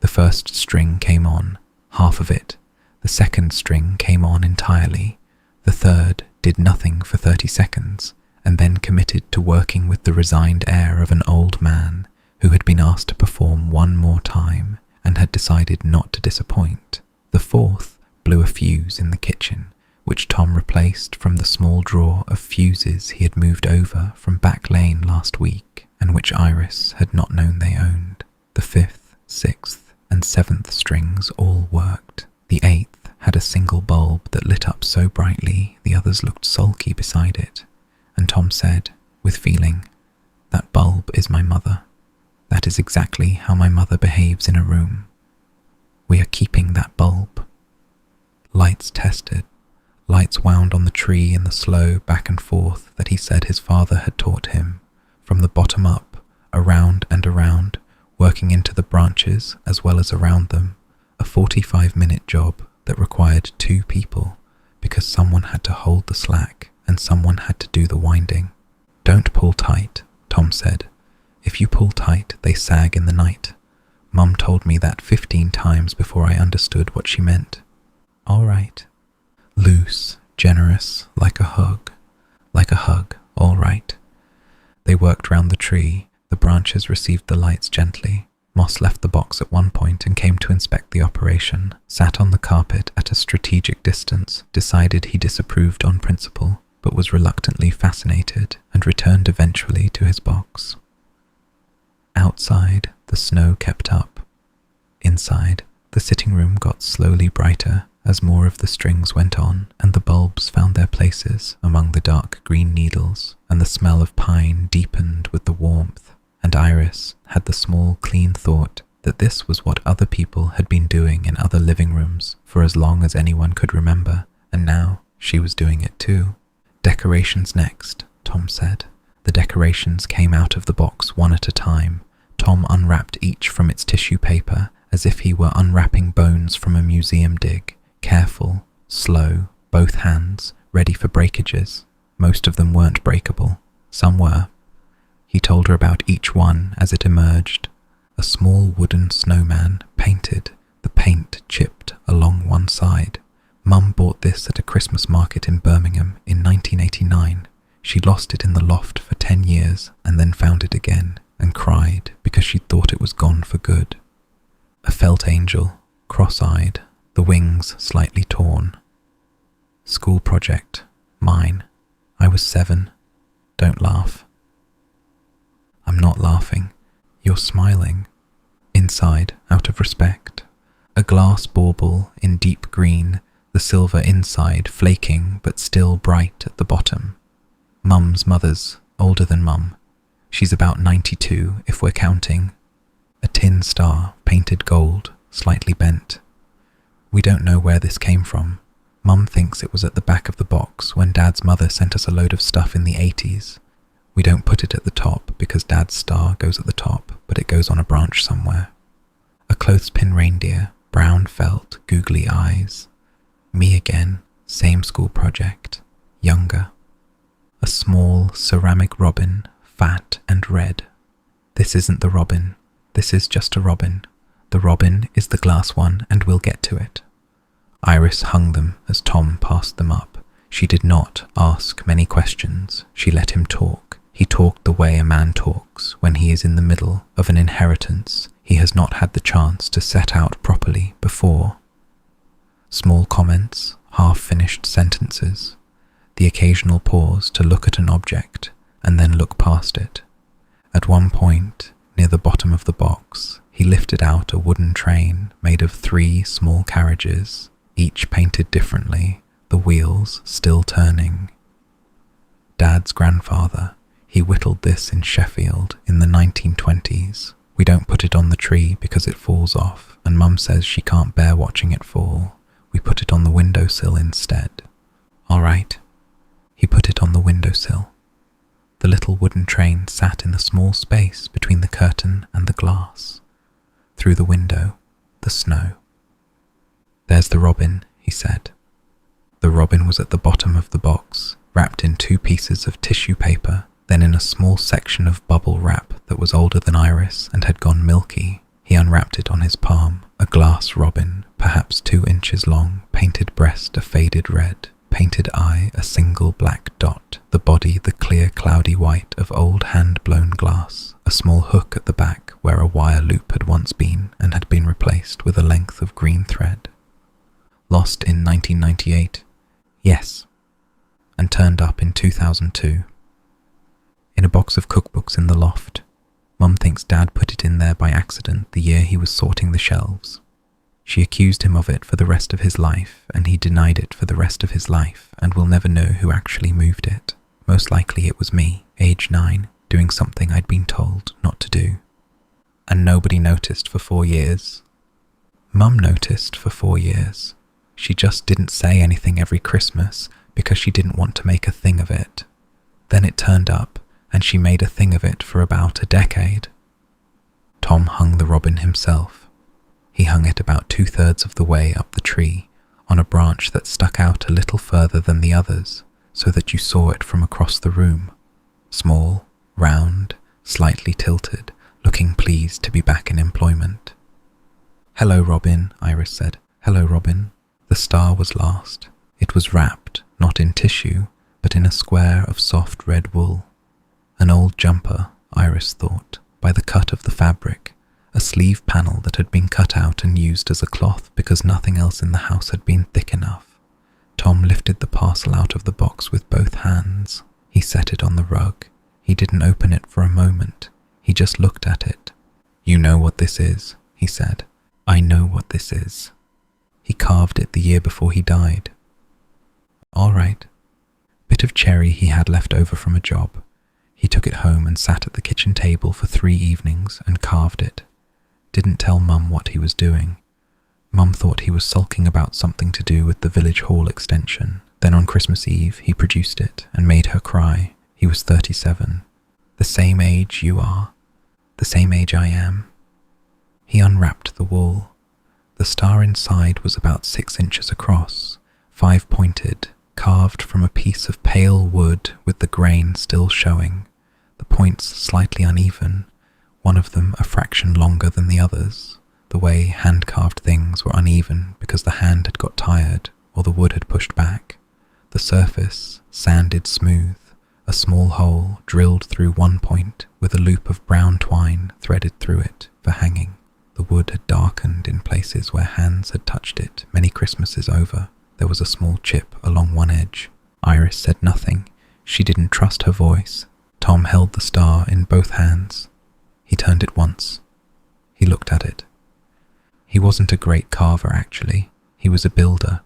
The first string came on, half of it. The second string came on entirely. The third did nothing for 30 seconds, and then committed to working with the resigned air of an old man who had been asked to perform one more time and had decided not to disappoint. The fourth blew a fuse in the kitchen, which Tom replaced from the small drawer of fuses he had moved over from Back Lane last week, and which Iris had not known they owned. The 5th, 6th, and 7th strings all worked. The 8th had a single bulb that lit up so brightly the others looked sulky beside it, and Tom said, with feeling, "That bulb is my mother. That is exactly how my mother behaves in a room. We are keeping that bulb." Lights tested. Lights wound on the tree in the slow back and forth that he said his father had taught him, from the bottom up, around and around, working into the branches as well as around them, a 45-minute job that required 2 people, because someone had to hold the slack and someone had to do the winding. "Don't pull tight," Tom said. "If you pull tight, they sag in the night. Mum told me that 15 times before I understood what she meant." "All right." Loose, generous, like a hug. Like a hug, all right. They worked round the tree. The branches received the lights gently. Moss left the box at one point and came to inspect the operation, sat on the carpet at a strategic distance, decided he disapproved on principle, but was reluctantly fascinated, and returned eventually to his box. Outside, the snow kept up. Inside, the sitting room got slowly brighter as more of the strings went on and the bulbs found their places among the dark green needles, and the smell of pine deepened with the warmth, and Iris had the small, clean thought that this was what other people had been doing in other living rooms for as long as anyone could remember, and now she was doing it too. "Decorations next," Tom said. The decorations came out of the box one at a time. Tom unwrapped each from its tissue paper as if he were unwrapping bones from a museum dig. Careful, slow, both hands, ready for breakages. Most of them weren't breakable. Some were. He told her about each one as it emerged. A small wooden snowman, painted, the paint chipped along one side. Mum bought this at a Christmas market in Birmingham in 1989. She lost it in the loft for 10 years and then found it again and cried because she thought it was gone for good. A felt angel, cross-eyed, the wings slightly torn. School project. Mine. I was 7. Don't laugh. I'm not laughing. You're smiling. Inside, out of respect. A glass bauble in deep green, the silver inside flaking but still bright at the bottom. Mum's mother's, older than Mum. She's about 92 if we're counting. A tin star, painted gold, slightly bent. We don't know where this came from. Mum thinks it was at the back of the box when Dad's mother sent us a load of stuff in the 80s. We don't put it at the top because Dad's star goes at the top, but it goes on a branch somewhere. A clothespin reindeer, brown felt, googly eyes. Me again, same school project, younger. A small ceramic robin, fat and red. This isn't the robin. This is just a robin. The robin is the glass one, and we'll get to it. Iris hung them as Tom passed them up. She did not ask many questions. She let him talk. He talked the way a man talks when he is in the middle of an inheritance he has not had the chance to set out properly before. Small comments, half-finished sentences, the occasional pause to look at an object, and then look past it. At one point, near the bottom of the box, he lifted out a wooden train made of 3 small carriages, each painted differently, the wheels still turning. Dad's grandfather, he whittled this in Sheffield in the 1920s. We don't put it on the tree because it falls off, and Mum says she can't bear watching it fall. We put it on the windowsill instead. All right. He put it on the windowsill. The little wooden train sat in a small space between the curtain and the glass. Through the window, the snow. There's the robin, he said. The robin was at the bottom of the box, wrapped in 2 pieces of tissue paper, then in a small section of bubble wrap that was older than Iris and had gone milky. He unwrapped it on his palm, a glass robin, perhaps 2 inches long, painted breast a faded red, painted eye a single black dot, the body the clear cloudy white of old hand-blown glass, a small hook at the back where a wire loop had once been and had been replaced with a length of green thread. Lost in 1998? Yes. And turned up in 2002. In a box of cookbooks in the loft. Mum thinks Dad put it in there by accident the year he was sorting the shelves. She accused him of it for the rest of his life, and he denied it for the rest of his life, and we'll never know who actually moved it. Most likely it was me, age 9, doing something I'd been told not to do. And nobody noticed for 4 years. Mum noticed for 4 years. She just didn't say anything every Christmas because she didn't want to make a thing of it. Then it turned up, and she made a thing of it for about a decade. Tom hung the robin himself. He hung it about 2/3 of the way up the tree, on a branch that stuck out a little further than the others, so that you saw it from across the room. Small, round, slightly tilted, looking pleased to be back in employment. "Hello, Robin," Iris said. "Hello, Robin." The star was last. It was wrapped, not in tissue, but in a square of soft red wool. An old jumper, Iris thought, by the cut of the fabric, a sleeve panel that had been cut out and used as a cloth because nothing else in the house had been thick enough. Tom lifted the parcel out of the box with both hands. He set it on the rug. He didn't open it for a moment. He just looked at it. "You know what this is," he said. "I know what this is." He carved it the year before he died. All right. Bit of cherry he had left over from a job. He took it home and sat at the kitchen table for 3 evenings and carved it. Didn't tell Mum what he was doing. Mum thought he was sulking about something to do with the village hall extension. Then on Christmas Eve he produced it and made her cry. He was 37. "The same age you are. The same age I am." He unwrapped the wool. The star inside was about 6 inches across, 5-pointed, carved from a piece of pale wood with the grain still showing, the points slightly uneven, one of them a fraction longer than the others. The way hand-carved things were uneven because the hand had got tired or the wood had pushed back. The surface, sanded smooth, a small hole drilled through one point with a loop of brown twine threaded through it for hanging. The wood had darkened in places where hands had touched it many Christmases over. There was a small chip along one edge. Iris said nothing. She didn't trust her voice. Tom held the star in both hands. He turned it once. He looked at it. He wasn't a great carver, actually. He was a builder.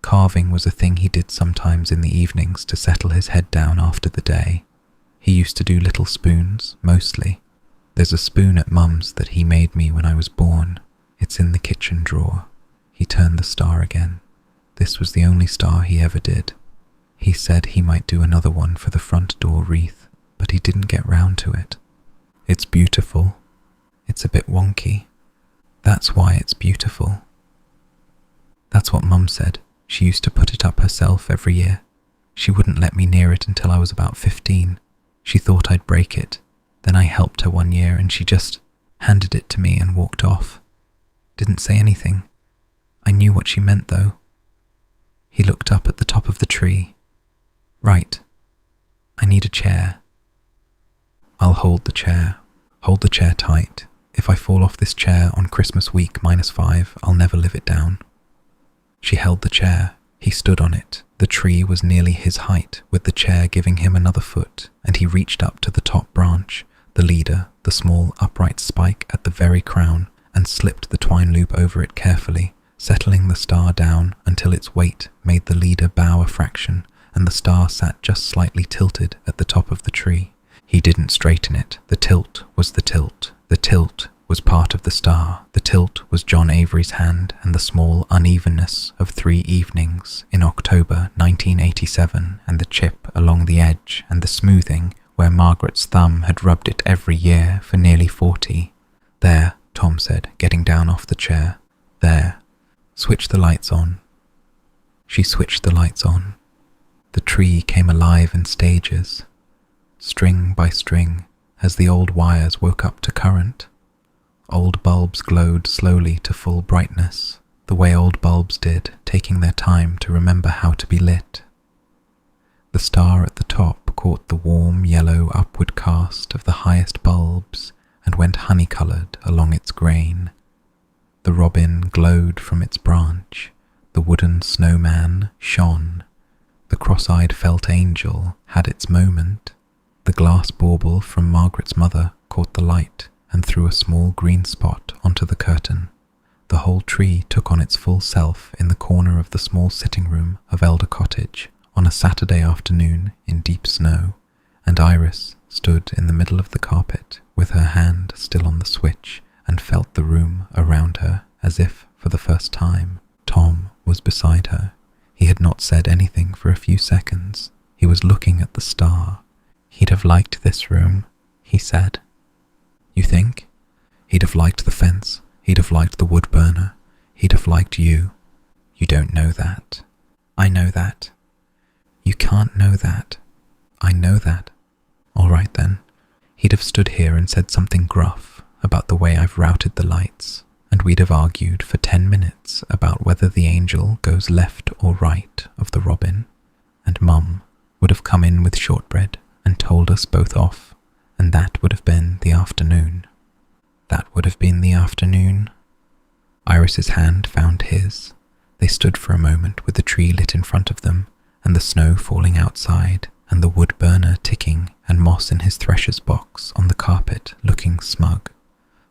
Carving was a thing he did sometimes in the evenings to settle his head down after the day. He used to do little spoons, mostly. There's a spoon at Mum's that he made me when I was born. It's in the kitchen drawer. He turned the star again. This was the only star he ever did. He said he might do another one for the front door wreath, but he didn't get round to it. It's beautiful. It's a bit wonky. That's why it's beautiful. That's what Mum said. She used to put it up herself every year. She wouldn't let me near it until I was about 15. She thought I'd break it. Then I helped her one year and she just handed it to me and walked off. Didn't say anything. I knew what she meant though. He looked up at the top of the tree. "Right. I need a chair." "I'll hold the chair. Hold the chair tight. If I fall off this chair on Christmas week -5, I'll never live it down." She held the chair. He stood on it, The tree was nearly his height, with the chair giving him another foot, and he reached up to the top branch, the leader, the small upright spike at the very crown, and slipped the twine loop over it carefully, settling the star down until its weight made the leader bow a fraction, and the star sat just slightly tilted at the top of the tree. He didn't straighten it. The tilt was the tilt. The tilt was part of the star. The tilt was John Avery's hand and the small unevenness of 3 evenings in October 1987, and the chip along the edge and the smoothing where Margaret's thumb had rubbed it every year for nearly 40. "There," Tom said, getting down off the chair. "There. Switch the lights on." She switched the lights on. The tree came alive in stages, string by string, as the old wires woke up to current. Old bulbs glowed slowly to full brightness, the way old bulbs did, taking their time to remember how to be lit. The star at the top caught the warm yellow upward cast of the highest bulbs and went honey-coloured along its grain. The robin glowed from its branch, the wooden snowman shone, the cross-eyed felt angel had its moment, the glass bauble from Margaret's mother caught the light and threw a small green spot onto the curtain. The whole tree took on its full self in the corner of the small sitting room of Elder Cottage on a Saturday afternoon in deep snow, and Iris stood in the middle of the carpet with her hand still on the switch and felt the room around her as if, for the first time, Tom was beside her. He had not said anything for a few seconds. He was looking at the star. "He'd have liked this room," he said. "You think?" "He'd have liked the fence. He'd have liked the wood burner. He'd have liked you." "You don't know that." "I know that." "You can't know that." "I know that." "All right then." "He'd have stood here and said something gruff about the way I've routed the lights, and we'd have argued for 10 minutes about whether the angel goes left or right of the robin, and Mum would have come in with shortbread and told us both off, and that would have been the afternoon." "That would have been the afternoon." Iris's hand found his. They stood for a moment with the tree lit in front of them, and the snow falling outside, and the wood burner ticking, and Moss in his thresher's box on the carpet looking smug.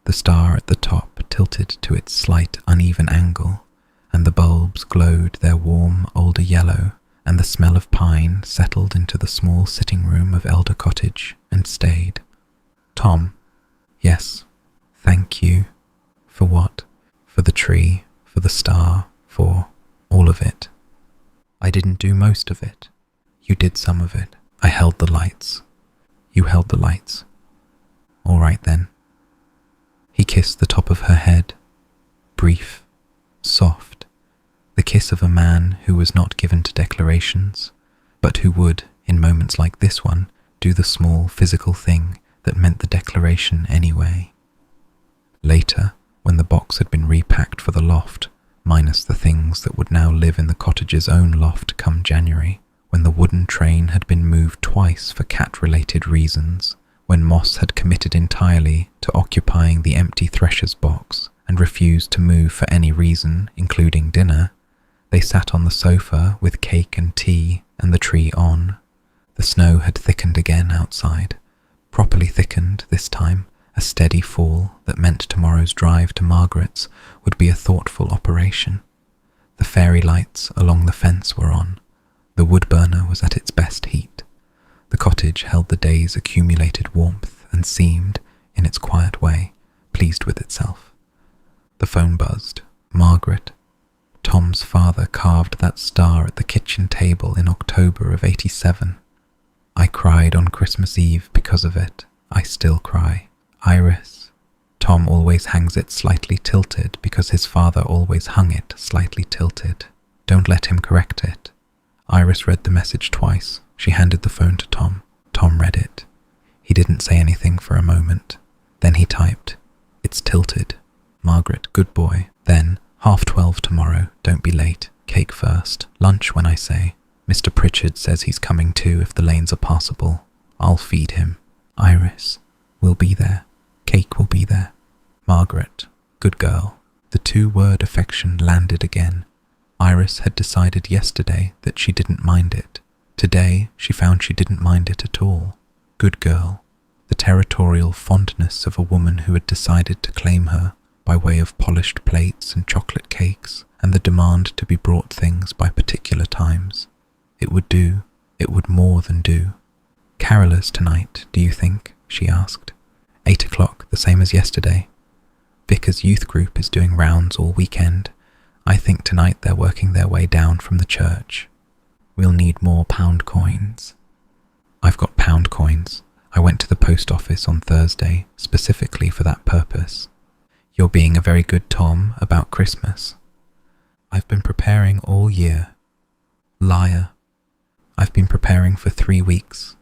The star at the top tilted to its slight uneven angle, and the bulbs glowed their warm older yellow, and the smell of pine settled into the small sitting room of Elder Cottage and stayed. "Tom." "Yes." "Thank you." "For what?" "For the tree, for the star, for all of it." "I didn't do most of it." "You did some of it. I held the lights." "You held the lights." "All right then." He kissed the top of her head, brief, soft, the kiss of a man who was not given to declarations, but who would, in moments like this one, do the small physical thing that meant the declaration anyway. Later, when the box had been repacked for the loft, minus the things that would now live in the cottage's own loft come January, when the wooden train had been moved twice for cat-related reasons, when Moss had committed entirely to occupying the empty thresher's box and refused to move for any reason, including dinner, they sat on the sofa with cake and tea and the tree on. The snow had thickened again outside, properly thickened this time, a steady fall that meant tomorrow's drive to Margaret's would be a thoughtful operation. The fairy lights along the fence were on. The wood burner was at its best heat. The cottage held the day's accumulated warmth and seemed, in its quiet way, pleased with itself. The phone buzzed. Margaret. Tom's father carved that star at the kitchen table in October of '87. I cried on Christmas Eve because of it. I still cry. Iris. Tom always hangs it slightly tilted because his father always hung it slightly tilted. Don't let him correct it. Iris read the message twice. She handed the phone to Tom. Tom read it. He didn't say anything for a moment. Then he typed, "It's tilted. Margaret, good boy. Then, 12:30 tomorrow. Don't be late. Cake first. Lunch when I say. Mr Pritchard says he's coming too if the lanes are passable. I'll feed him. Iris. We'll be there. Cake will be there. Margaret. Good girl." The two-word affection landed again. Iris had decided yesterday that she didn't mind it. Today, she found she didn't mind it at all. Good girl. The territorial fondness of a woman who had decided to claim her by way of polished plates and chocolate cakes, and the demand to be brought things by particular times. It would do. It would more than do. Carolers tonight, do you think? She asked. 8 o'clock, the same as yesterday. Vicar's youth group is doing rounds all weekend. I think tonight they're working their way down from the church. We'll need more pound coins. I've got pound coins. I went to the post office on Thursday specifically for that purpose. You're being a very good Tom about Christmas. I've been preparing all year. Liar. I've been preparing for 3 weeks,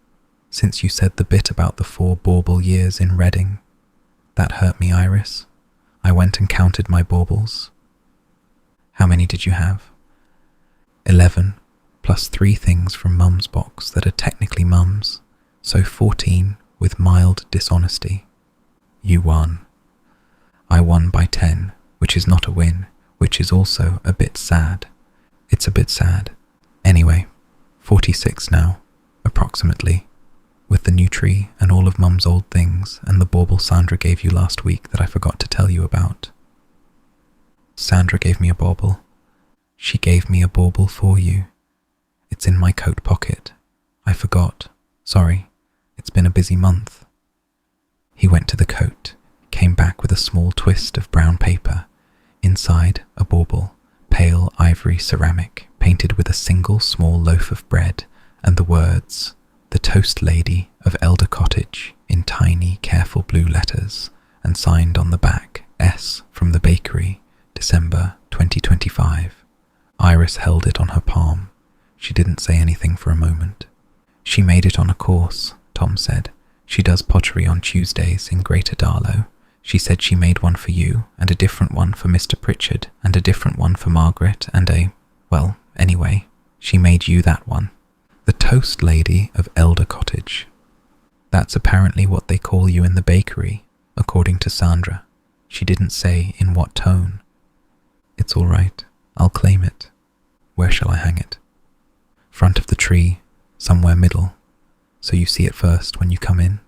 since you said the bit about the 4 bauble years in Reading. That hurt me, Iris. I went and counted my baubles. How many did you have? 11, plus 3 things from Mum's box that are technically Mum's, so 14 with mild dishonesty. You won. I won by 10, which is not a win, which is also a bit sad. It's a bit sad. Anyway, 46 now, approximately, with the new tree and all of Mum's old things and the bauble Sandra gave you last week that I forgot to tell you about. Sandra gave me a bauble. She gave me a bauble for you. It's in my coat pocket. I forgot. Sorry. It's been a busy month. He went to the coat, came back with a small twist of brown paper. Inside, a bauble, pale ivory ceramic, painted with a single small loaf of bread, and the words, "The Toast Lady of Elder Cottage," in tiny, careful blue letters, and signed on the back, S from the bakery, December 2025. Iris held it on her palm. She didn't say anything for a moment. She made it on a course, Tom said. She does pottery on Tuesdays in Greater Darlow. She said she made one for you, and a different one for Mr Pritchard, and a different one for Margaret, and well, anyway, she made you that one. The Toast Lady of Elder Cottage. That's apparently what they call you in the bakery, according to Sandra. She didn't say in what tone. It's all right. I'll claim it. Where shall I hang it? Front of the tree, somewhere middle, so you see it first when you come in.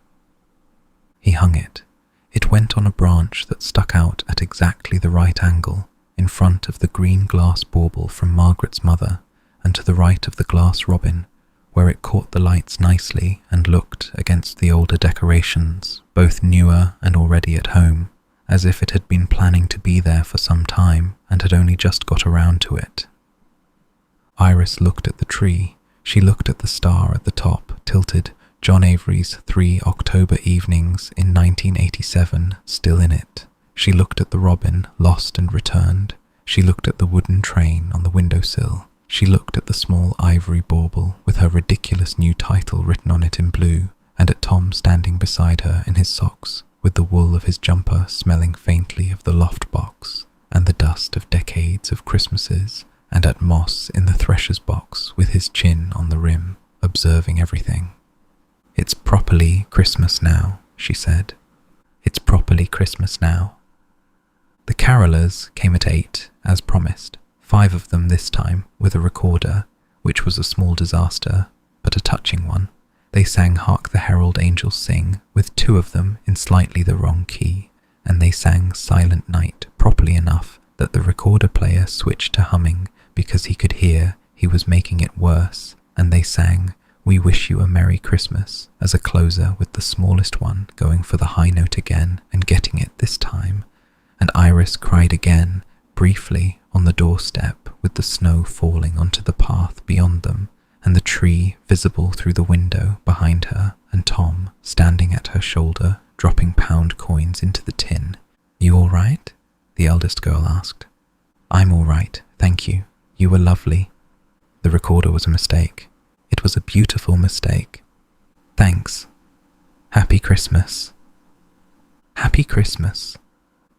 He hung it. It went on a branch that stuck out at exactly the right angle, in front of the green glass bauble from Margaret's mother, and to the right of the glass robin, where it caught the lights nicely and looked against the older decorations, both newer and already at home, as if it had been planning to be there for some time and had only just got around to it. Iris looked at the tree. She looked at the star at the top, tilted, John Avery's 3 October evenings in 1987 still in it. She looked at the robin, lost and returned. She looked at the wooden train on the windowsill. She looked at the small ivory bauble with her ridiculous new title written on it in blue, and at Tom standing beside her in his socks, with the wool of his jumper smelling faintly of the loft box and the dust of decades of Christmases, and at Moss in the thresher's box with his chin on the rim, observing everything. "It's properly Christmas now," she said. "It's properly Christmas now." The carolers came at 8, as promised, 5 of them this time, with a recorder, which was a small disaster, but a touching one. They sang Hark the Herald Angels Sing, with 2 of them in slightly the wrong key, and they sang Silent Night properly enough that the recorder player switched to humming because he could hear he was making it worse, and they sang We Wish You a Merry Christmas as a closer, with the smallest one going for the high note again and getting it this time, and Iris cried again, briefly, on the doorstep with the snow falling onto the path beyond them, and the tree visible through the window behind her, and Tom standing at her shoulder, dropping pound coins into the tin. "You all right?" the eldest girl asked. "I'm all right, thank you. You were lovely." The recorder was a mistake. It was a beautiful mistake. "Thanks. Happy Christmas." "Happy Christmas."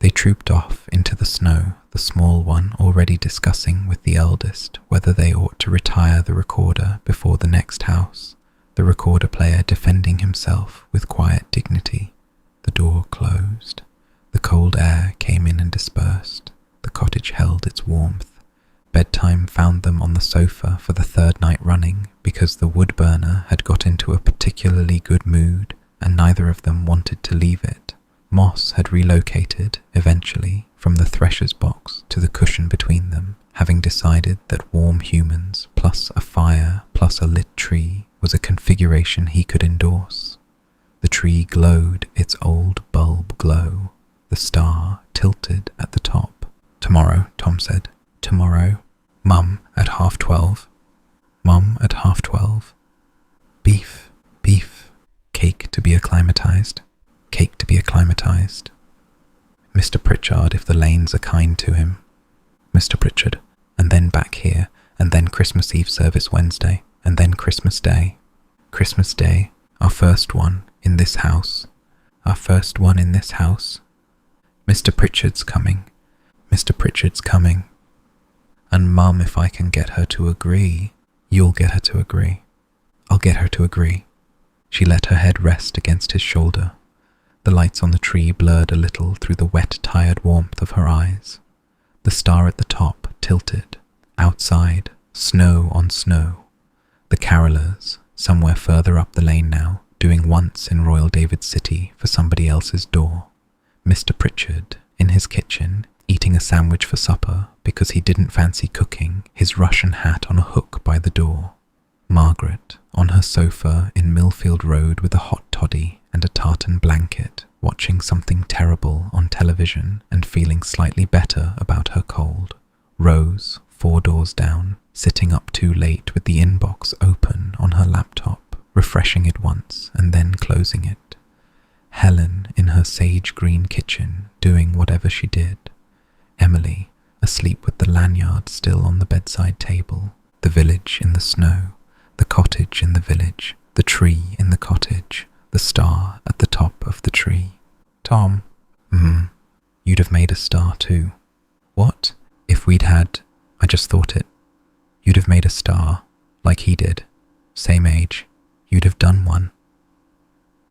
They trooped off into the snow, the small one already discussing with the eldest whether they ought to retire the recorder before the next house, the recorder player defending himself with quiet dignity. The door closed. The cold air came in and dispersed. The cottage held its warmth. Bedtime them on the sofa for the third night running because the wood burner had got into a particularly good mood and neither of them wanted to leave it. Moss had relocated, eventually, from the thresher's box to the cushion between them, having decided that warm humans plus a fire plus a lit tree was a configuration he could endorse. The tree glowed its old bulb glow. The star tilted at the top. "Tomorrow," Tom said. "Tomorrow. Mum at 12:30. Mum at 12:30. Beef, beef. Cake to be acclimatized. Cake to be acclimatized. Mr Pritchard if the lanes are kind to him. Mr Pritchard. And then back here, and then Christmas Eve service Wednesday, and then Christmas Day. Christmas Day, our first one in this house. Our first one in this house. Mr Pritchard's coming. Mr Pritchard's coming. And Mum, if I can get her to agree, you'll get her to agree. I'll get her to agree." She let her head rest against his shoulder. The lights on the tree blurred a little through the wet, tired warmth of her eyes. The star at the top tilted. Outside, snow on snow. The carolers, somewhere further up the lane now, doing once in Royal David City for somebody else's door. Mr Pritchard, in his kitchen, eating a sandwich for supper because he didn't fancy cooking, his Russian hat on a hook by the door. Margaret, on her sofa in Millfield Road with a hot toddy and a tartan blanket, watching something terrible on television and feeling slightly better about her cold. Rose, 4 doors down, sitting up too late with the inbox open on her laptop, refreshing it once and then closing it. Helen in her sage green kitchen doing whatever she did. Emily, asleep with the lanyard still on the bedside table. The village in the snow. The cottage in the village. The tree in the cottage. The star at the top of the tree. "Tom." "You'd have made a star too." "What?" "If we'd had... I just thought it. You'd have made a star, like he did. Same age. You'd have done one."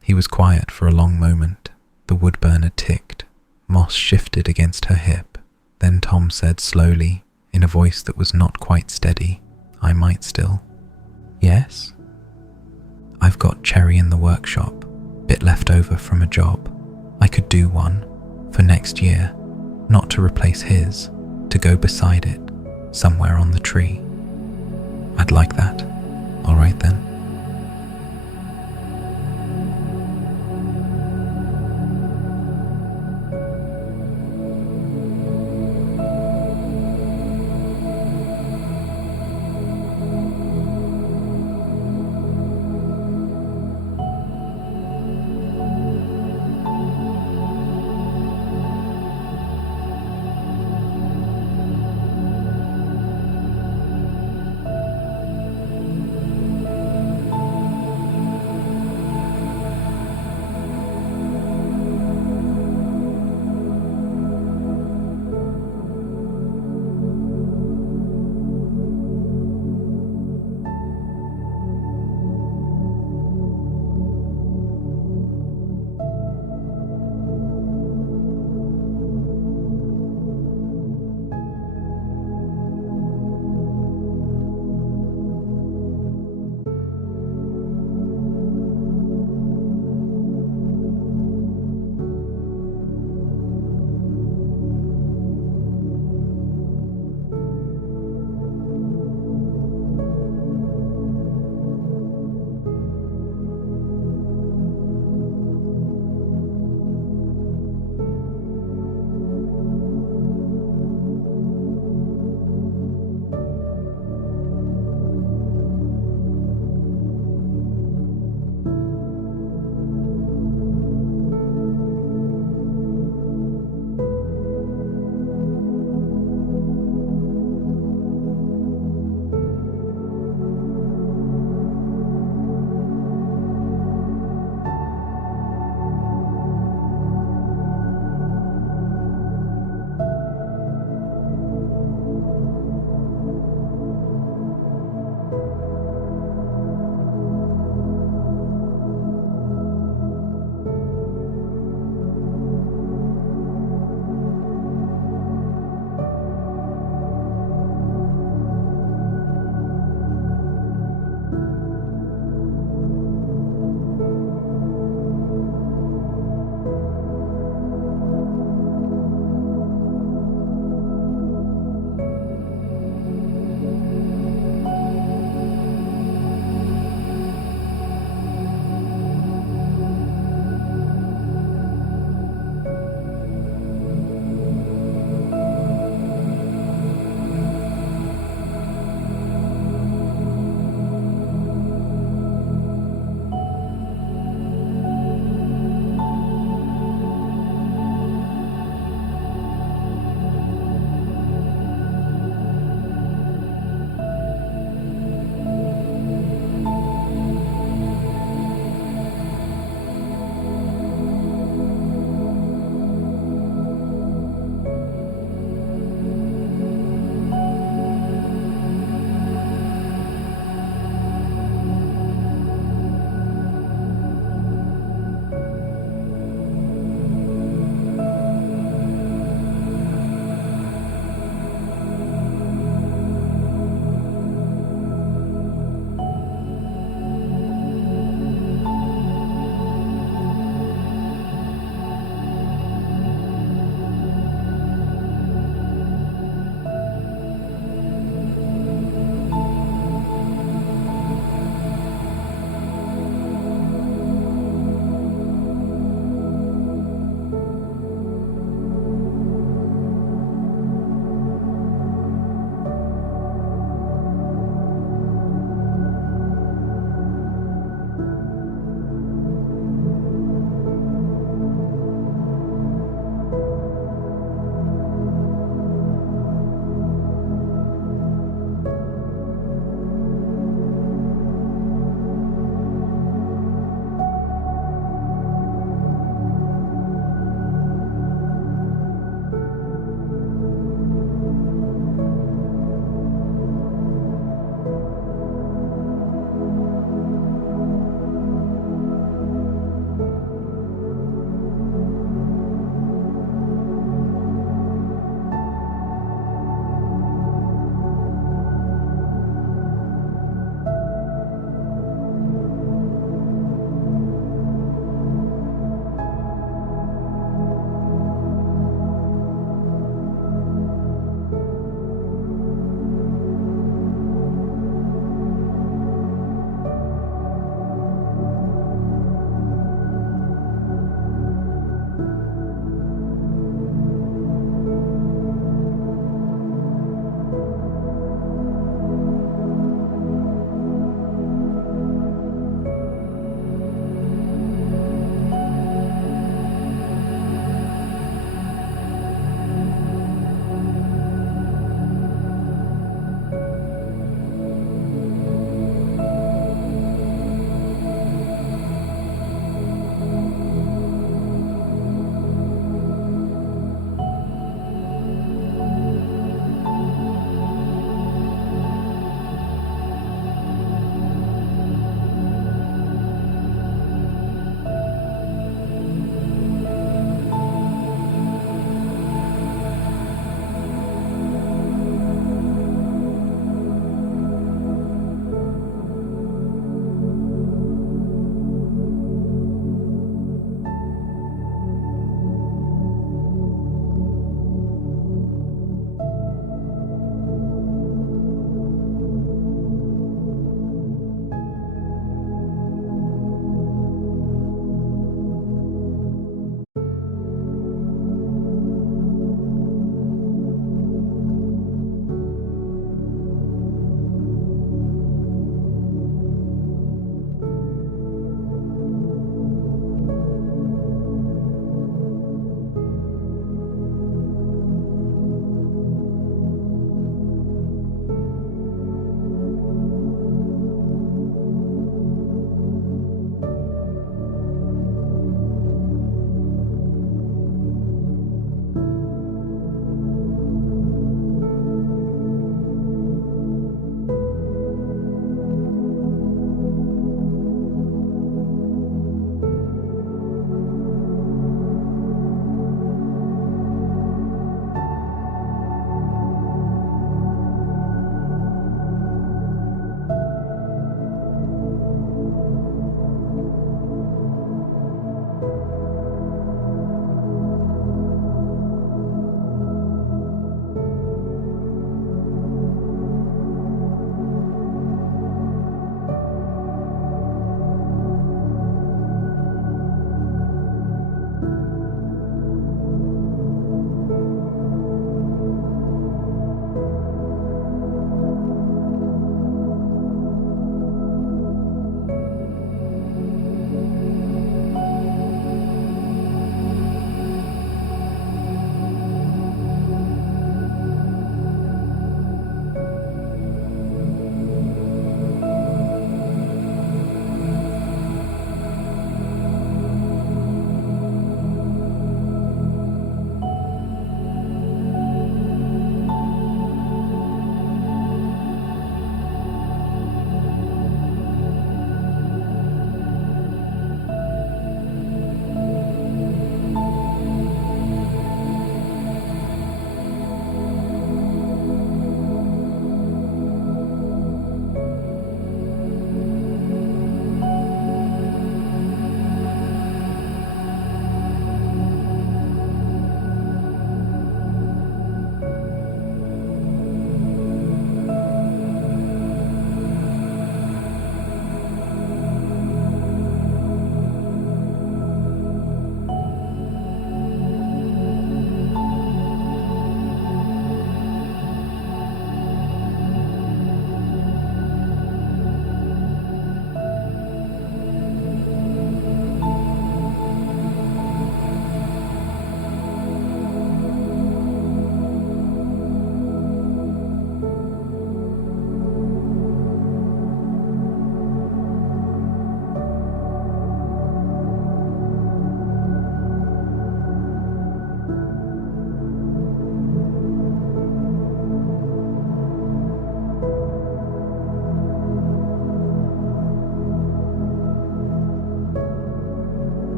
He was quiet for a long moment. The wood burner ticked. Moss shifted against her hip. Then Tom said slowly, in a voice that was not quite steady, "I might still." "Yes?" "I've got cherry in the workshop, bit left over from a job. I could do one, for next year, not to replace his, to go beside it, somewhere on the tree." "I'd like that." "All right then."